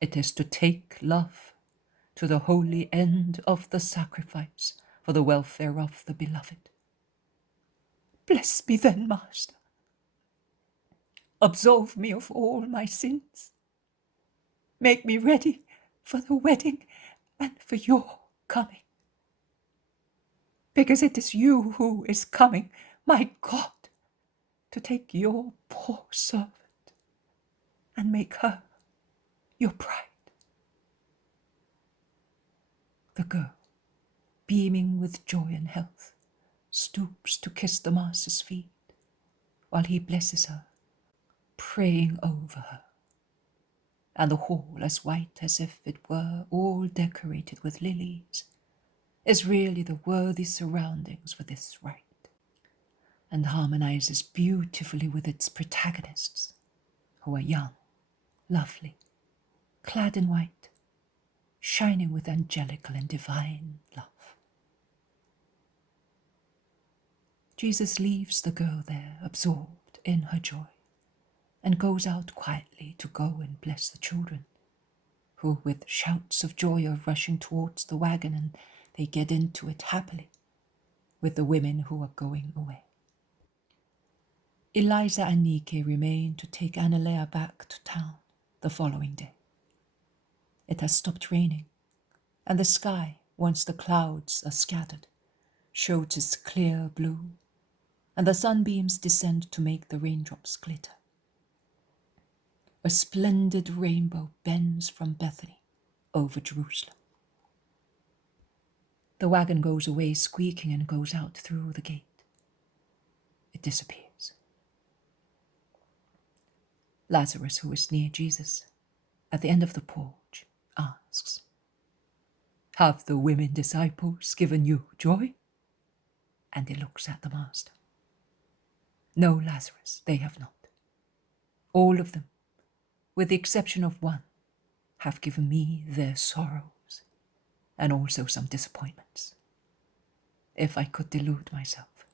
It is to take love to the holy end of the sacrifice for the welfare of the beloved. Bless me then, Master. Absolve me of all my sins. Make me ready for the wedding and for your coming. because it is you who is coming, my God, to take your poor servant and make her your bride. The girl, beaming with joy and health, stoops to kiss the master's feet while he blesses her, praying over her. And the hall, as white as if it were all decorated with lilies, is really the worthy surroundings for this rite, and harmonizes beautifully with its protagonists, who are young, lovely, clad in white, shining with angelical and divine love. Jesus leaves the girl there, absorbed in her joy, and goes out quietly to go and bless the children, who with shouts of joy are rushing towards the wagon, and they get into it happily with the women who are going away. Eliza and Nike remain to take Annalea back to town the following day. It has stopped raining, and the sky, once the clouds are scattered, shows its clear blue, and the sunbeams descend to make the raindrops glitter. A splendid rainbow bends from Bethany over Jerusalem. The wagon goes away squeaking and goes out through the gate. It disappears. Lazarus, who is near Jesus, at the end of the porch, asks, "Have the women disciples given you joy?" And he looks at the master. "No, Lazarus, they have not. All of them, with the exception of one, have given me their sorrows and also some disappointments. If I could delude myself."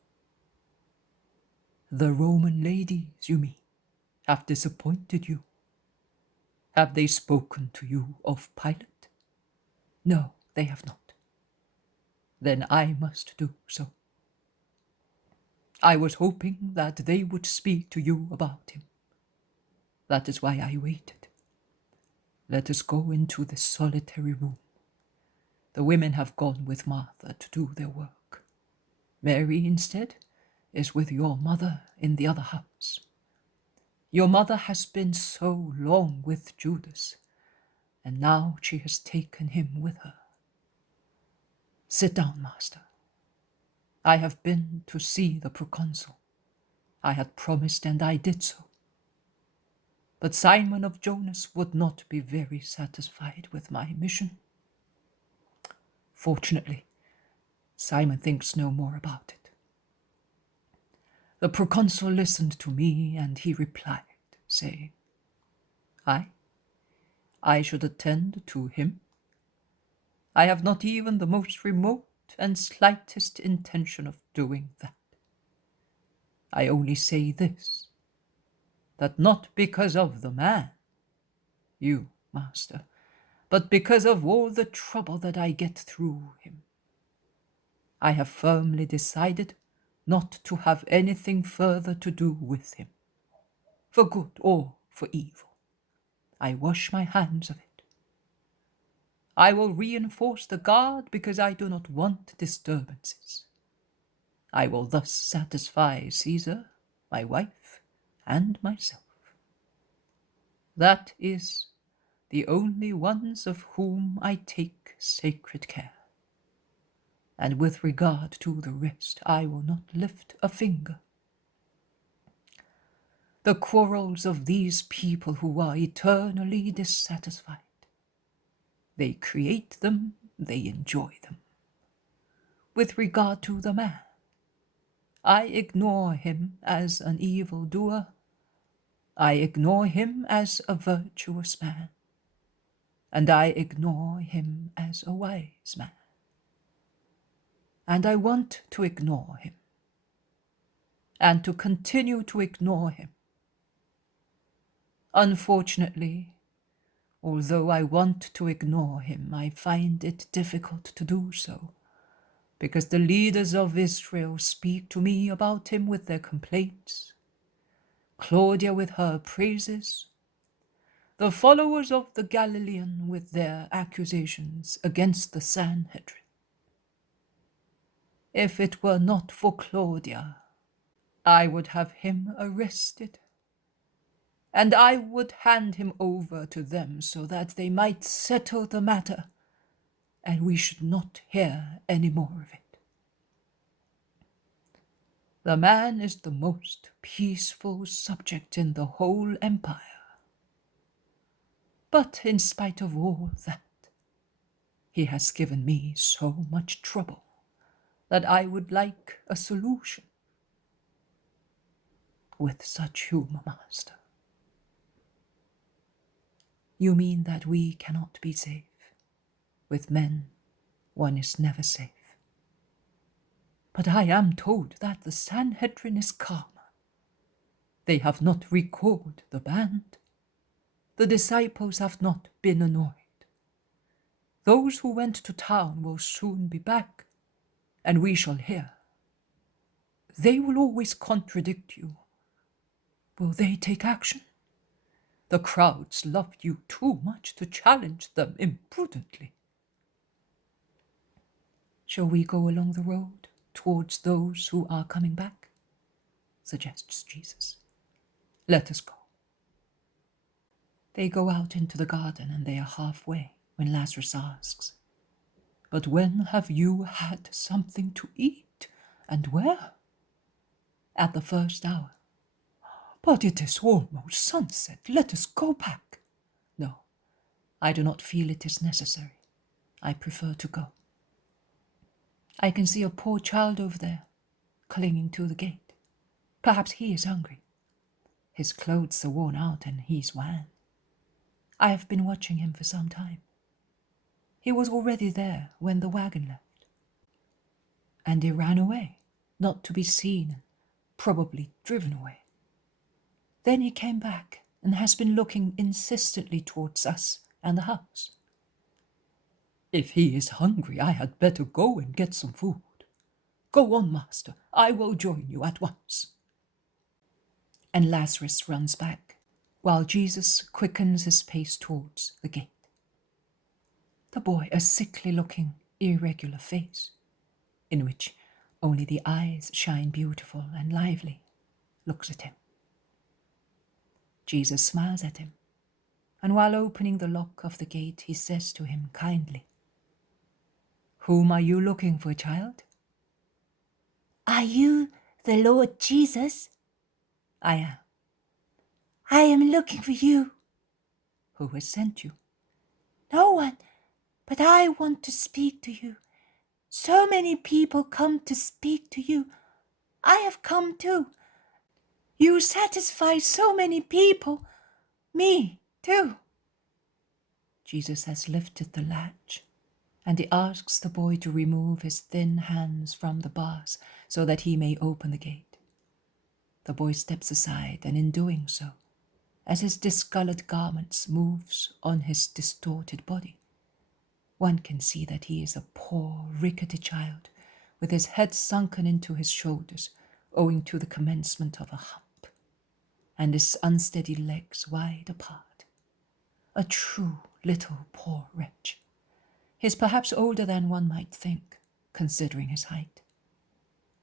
"The Roman ladies, you mean, have disappointed you? Have they spoken to you of Pilate?" "No, they have not." "Then I must do so. I was hoping that they would speak to you about him. That is why I waited. Let us go into this solitary room. The women have gone with Martha to do their work. Mary, instead, is with your mother in the other house. Your mother has been so long with Judas, and now she has taken him with her. Sit down, master. I have been to see the proconsul. I had promised, and I did so. But Simon of Jonas would not be very satisfied with my mission. Fortunately, Simon thinks no more about it. The proconsul listened to me, and he replied, saying, I should attend to him. I have not even the most remote and slightest intention of doing that. I only say this, that not because of the man, you, master, but because of all the trouble that I get through him, I have firmly decided not to have anything further to do with him, for good or for evil. I wash my hands of it. I will reinforce the guard because I do not want disturbances. I will thus satisfy Caesar, my wife, and myself. That is the only ones of whom I take sacred care. And with regard to the rest, I will not lift a finger. The quarrels of these people who are eternally dissatisfied, they create them, they enjoy them. With regard to the man, I ignore him as an evildoer. I ignore him as a virtuous man. And I ignore him as a wise man. And I want to ignore him. And to continue to ignore him. Unfortunately, although I want to ignore him, I find it difficult to do so, because the leaders of Israel speak to me about him with their complaints, Claudia with her praises, the followers of the Galilean with their accusations against the Sanhedrin. If it were not for Claudia, I would have him arrested, and I would hand him over to them so that they might settle the matter, and we should not hear any more of it. The man is the most peaceful subject in the whole empire. But in spite of all that, he has given me so much trouble that I would like a solution. With such humor, master. You mean that we cannot be safe? With men, one is never safe. But I am told that the Sanhedrin is calmer. They have not recalled the band. The disciples have not been annoyed. Those who went to town will soon be back, and we shall hear. They will always contradict you. Will they take action? The crowds loved you too much to challenge them imprudently. Shall we go along the road towards those who are coming back? Suggests Jesus. Let us go. They go out into the garden, and they are halfway when Lazarus asks, "But when have you had something to eat, and where?" "At the first hour." "But it is almost sunset. Let us go back." "No, I do not feel it is necessary. I prefer to go. I can see a poor child over there, clinging to the gate. Perhaps he is hungry. His clothes are worn out and he's wan. I have been watching him for some time. He was already there when the wagon left. And he ran away, not to be seen, and probably driven away. Then he came back and has been looking insistently towards us and the house. If he is hungry, I had better go and get some food. Go on, master. I will join you at once." And Lazarus runs back, while Jesus quickens his pace towards the gate. The boy, a sickly-looking, irregular face, in which only the eyes shine beautiful and lively, looks at him. Jesus smiles at him, and while opening the lock of the gate, he says to him kindly, "Whom are you looking for, child?" Are you the Lord Jesus? "I am." I am looking for you. "Who has sent you?" No one, but I want to speak to you. So many people come to speak to you. I have come too. You satisfy so many people. Me too. Jesus has lifted the latch, and he asks the boy to remove his thin hands from the bars so that he may open the gate. The boy steps aside, and in doing so, as his discolored garments moves on his distorted body, one can see that he is a poor, rickety child, with his head sunken into his shoulders, owing to the commencement of a hump, and his unsteady legs wide apart. A true little poor wretch. He is perhaps older than one might think, considering his height,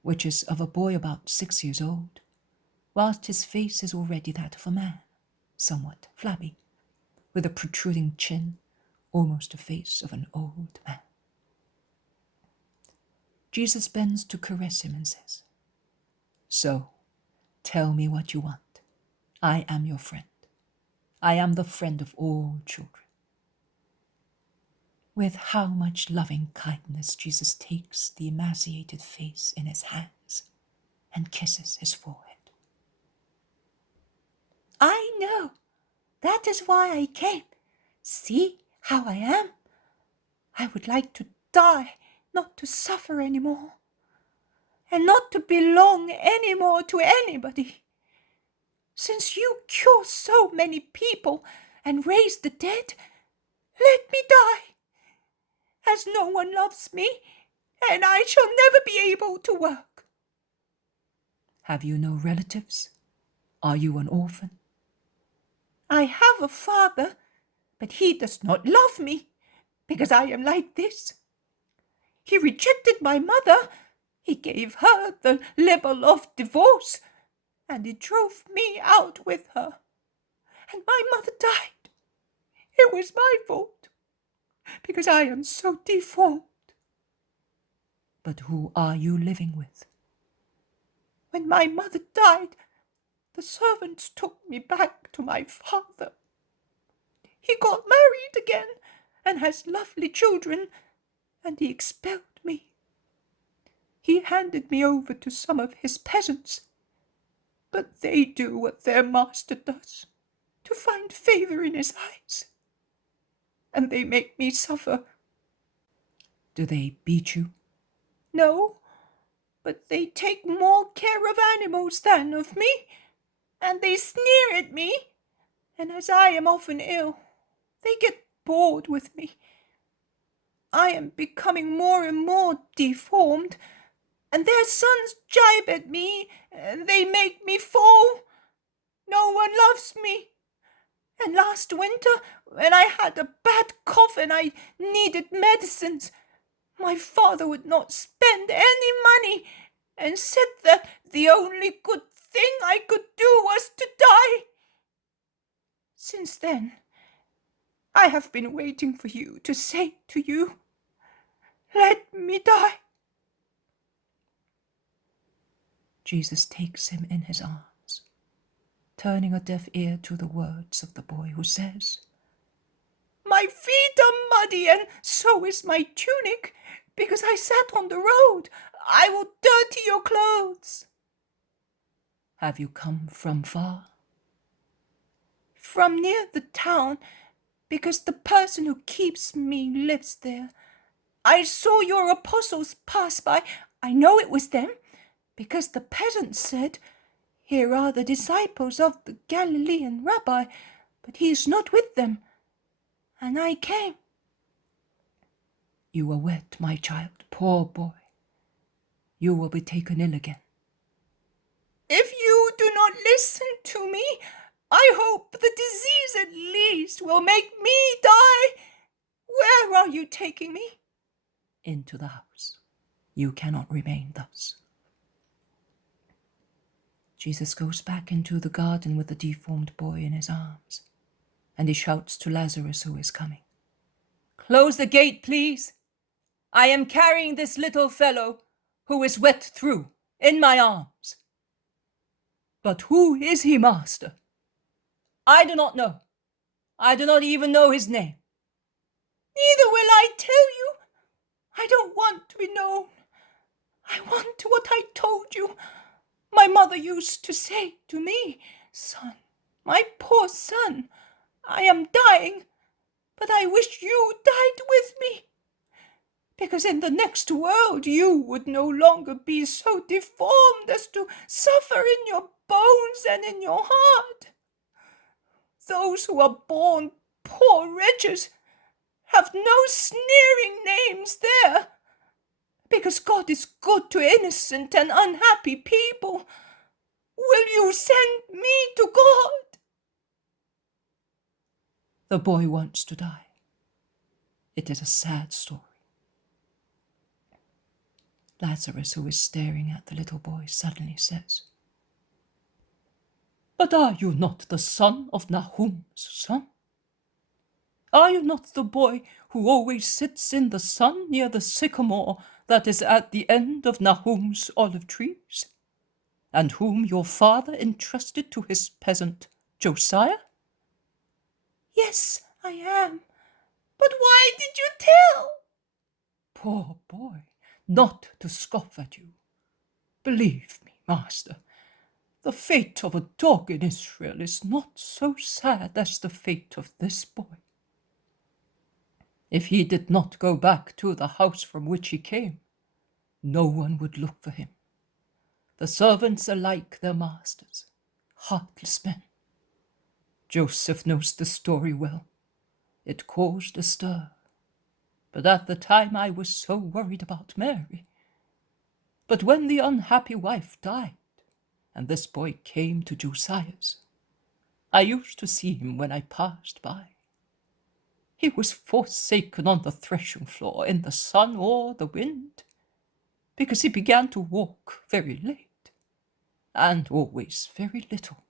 which is of a boy about 6 years old, whilst his face is already that of a man, somewhat flabby, with a protruding chin, almost the face of an old man. Jesus bends to caress him and says, "So, tell me what you want. I am your friend. I am the friend of all children." With how much loving kindness Jesus takes the emaciated face in his hands and kisses his forehead. I know. That is why I came. See how I am? I would like to die, not to suffer anymore, and not to belong anymore to anybody. Since you cure so many people and raise the dead, let me die, as no one loves me, and I shall never be able to work. Have you no relatives? Are you an orphan? I have a father, but he does not love me, because I am like this. He rejected my mother. He gave her the libel of divorce, and he drove me out with her. And my mother died. It was my fault, because I am so deformed. But who are you living with? When my mother died, the servants took me back to my father. He got married again and has lovely children, and he expelled me. He handed me over to some of his peasants, but they do what their master does, to find favour in his eyes, and they make me suffer. Do they beat you? No, but they take more care of animals than of me, and they sneer at me, and as I am often ill, they get bored with me. I am becoming more and more deformed, and their sons jibe at me, and they make me fall. No one loves me. And last winter, when I had a bad cough and I needed medicines, my father would not spend any money, and said that the only good thing I could do was to die. Since then, I have been waiting for you to say to you, let me die. Jesus takes him in his arms, turning a deaf ear to the words of the boy, who says, My feet are muddy, and so is my tunic, because I sat on the road. I will dirty your clothes. Have you come from far? From near the town, because the person who keeps me lives there. I saw your apostles pass by. I know it was them, because the peasants said, Here are the disciples of the Galilean rabbi, but he is not with them. And I came. You were wet, my child, poor boy. You will be taken ill again. If you do not listen to me, I hope the disease at least will make me die. Where are you taking me? Into the house. You cannot remain thus. Jesus goes back into the garden with the deformed boy in his arms, and he shouts to Lazarus, who is coming, Close the gate, please. I am carrying this little fellow who is wet through in my arms. But who is he, Master? I do not know. I do not even know his name. Neither will I tell you. I don't want to be known. I want what I told you. My mother used to say to me, Son, my poor son, I am dying, but I wish you died with me, because in the next world you would no longer be so deformed as to suffer in your bones and in your heart. Those who are born poor wretches have no sneering names there, because God is good to innocent and unhappy people. Will you send me to God? The boy wants to die. It is a sad story. Lazarus, who is staring at the little boy, suddenly says, But are you not the son of Nahum's son? Are you not the boy who always sits in the sun near the sycamore that is at the end of Nahum's olive trees, and whom your father entrusted to his peasant Josiah? Yes, I am. But why did you tell? Poor boy, not to scoff at you. Believe me, Master, the fate of a dog in Israel is not so sad as the fate of this boy. If he did not go back to the house from which he came, no one would look for him. The servants are like their masters, heartless men. Joseph knows the story well. It caused a stir. But at the time I was so worried about Mary. But when the unhappy wife died, and this boy came to Josiah's, I used to see him when I passed by. He was forsaken on the threshing floor, in the sun or the wind. because he began to walk very late, and always very little.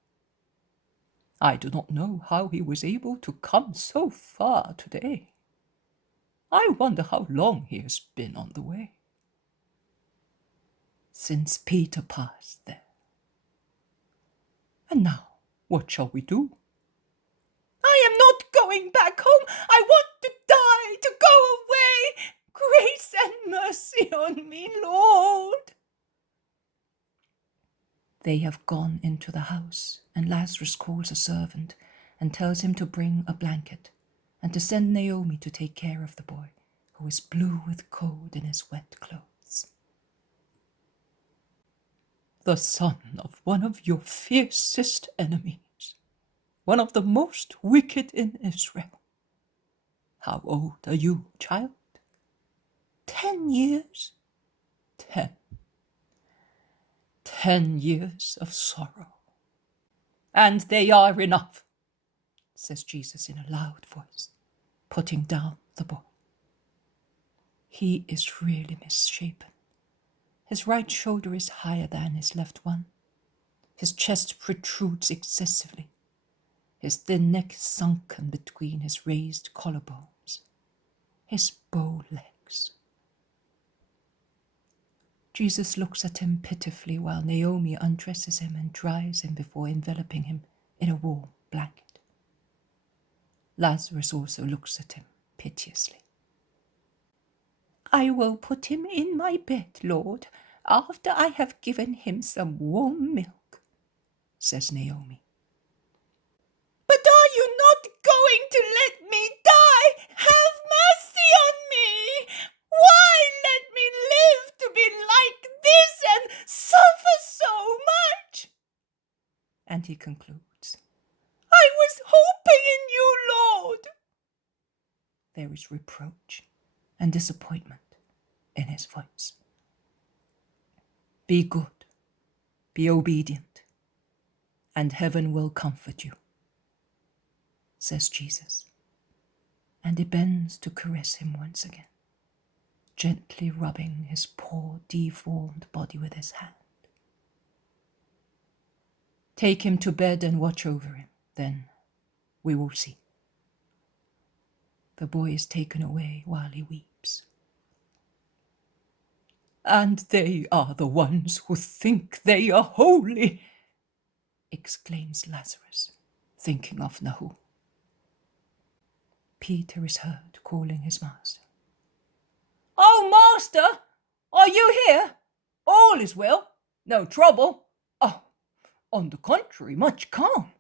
I do not know how he was able to come so far today. I wonder how long he has been on the way. Since Peter passed there. And now, what shall we do? I am not going back home. I want to die, to go away. Grace and mercy on me, Lord. They have gone into the house, and Lazarus calls a servant and tells him to bring a blanket and to send Naomi to take care of the boy, who is blue with cold in his wet clothes. The son of one of your fiercest enemies, one of the most wicked in Israel. How old are you, child? 10 years. 10. 10 years of sorrow. And they are enough, says Jesus in a loud voice, putting down the boy. He is really misshapen. His right shoulder is higher than his left one. His chest protrudes excessively. His thin neck is sunken between his raised collarbones. His bow legs. Jesus looks at him pitifully while Naomi undresses him and dries him before enveloping him in a warm blanket. Lazarus also looks at him piteously. I will put him in my bed, Lord, after I have given him some warm milk, says Naomi. But are you not going to let me die? Have mercy on me! Why let me live to be like this and suffer so much? And he concludes, I was hoping in you, Lord. There is reproach and disappointment in his voice. Be good, be obedient, and heaven will comfort you, says Jesus, and he bends to caress him once again, gently rubbing his poor deformed body with his hand. Take him to bed and watch over him, then we will see. The boy is taken away while he weeps. And they are the ones who think they are holy, exclaims Lazarus, thinking of Nahum. Peter is heard calling his master. Oh, master, are you here? All is well, no trouble. Oh, on the contrary, much calm.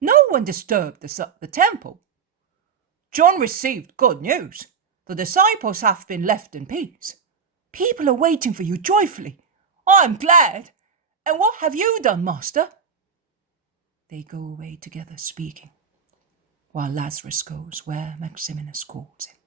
No one disturbed the temple. John received good news. The disciples have been left in peace. People are waiting for you joyfully. I am glad. And what have you done, master? They go away together speaking, while Lazarus goes where Maximinus calls him.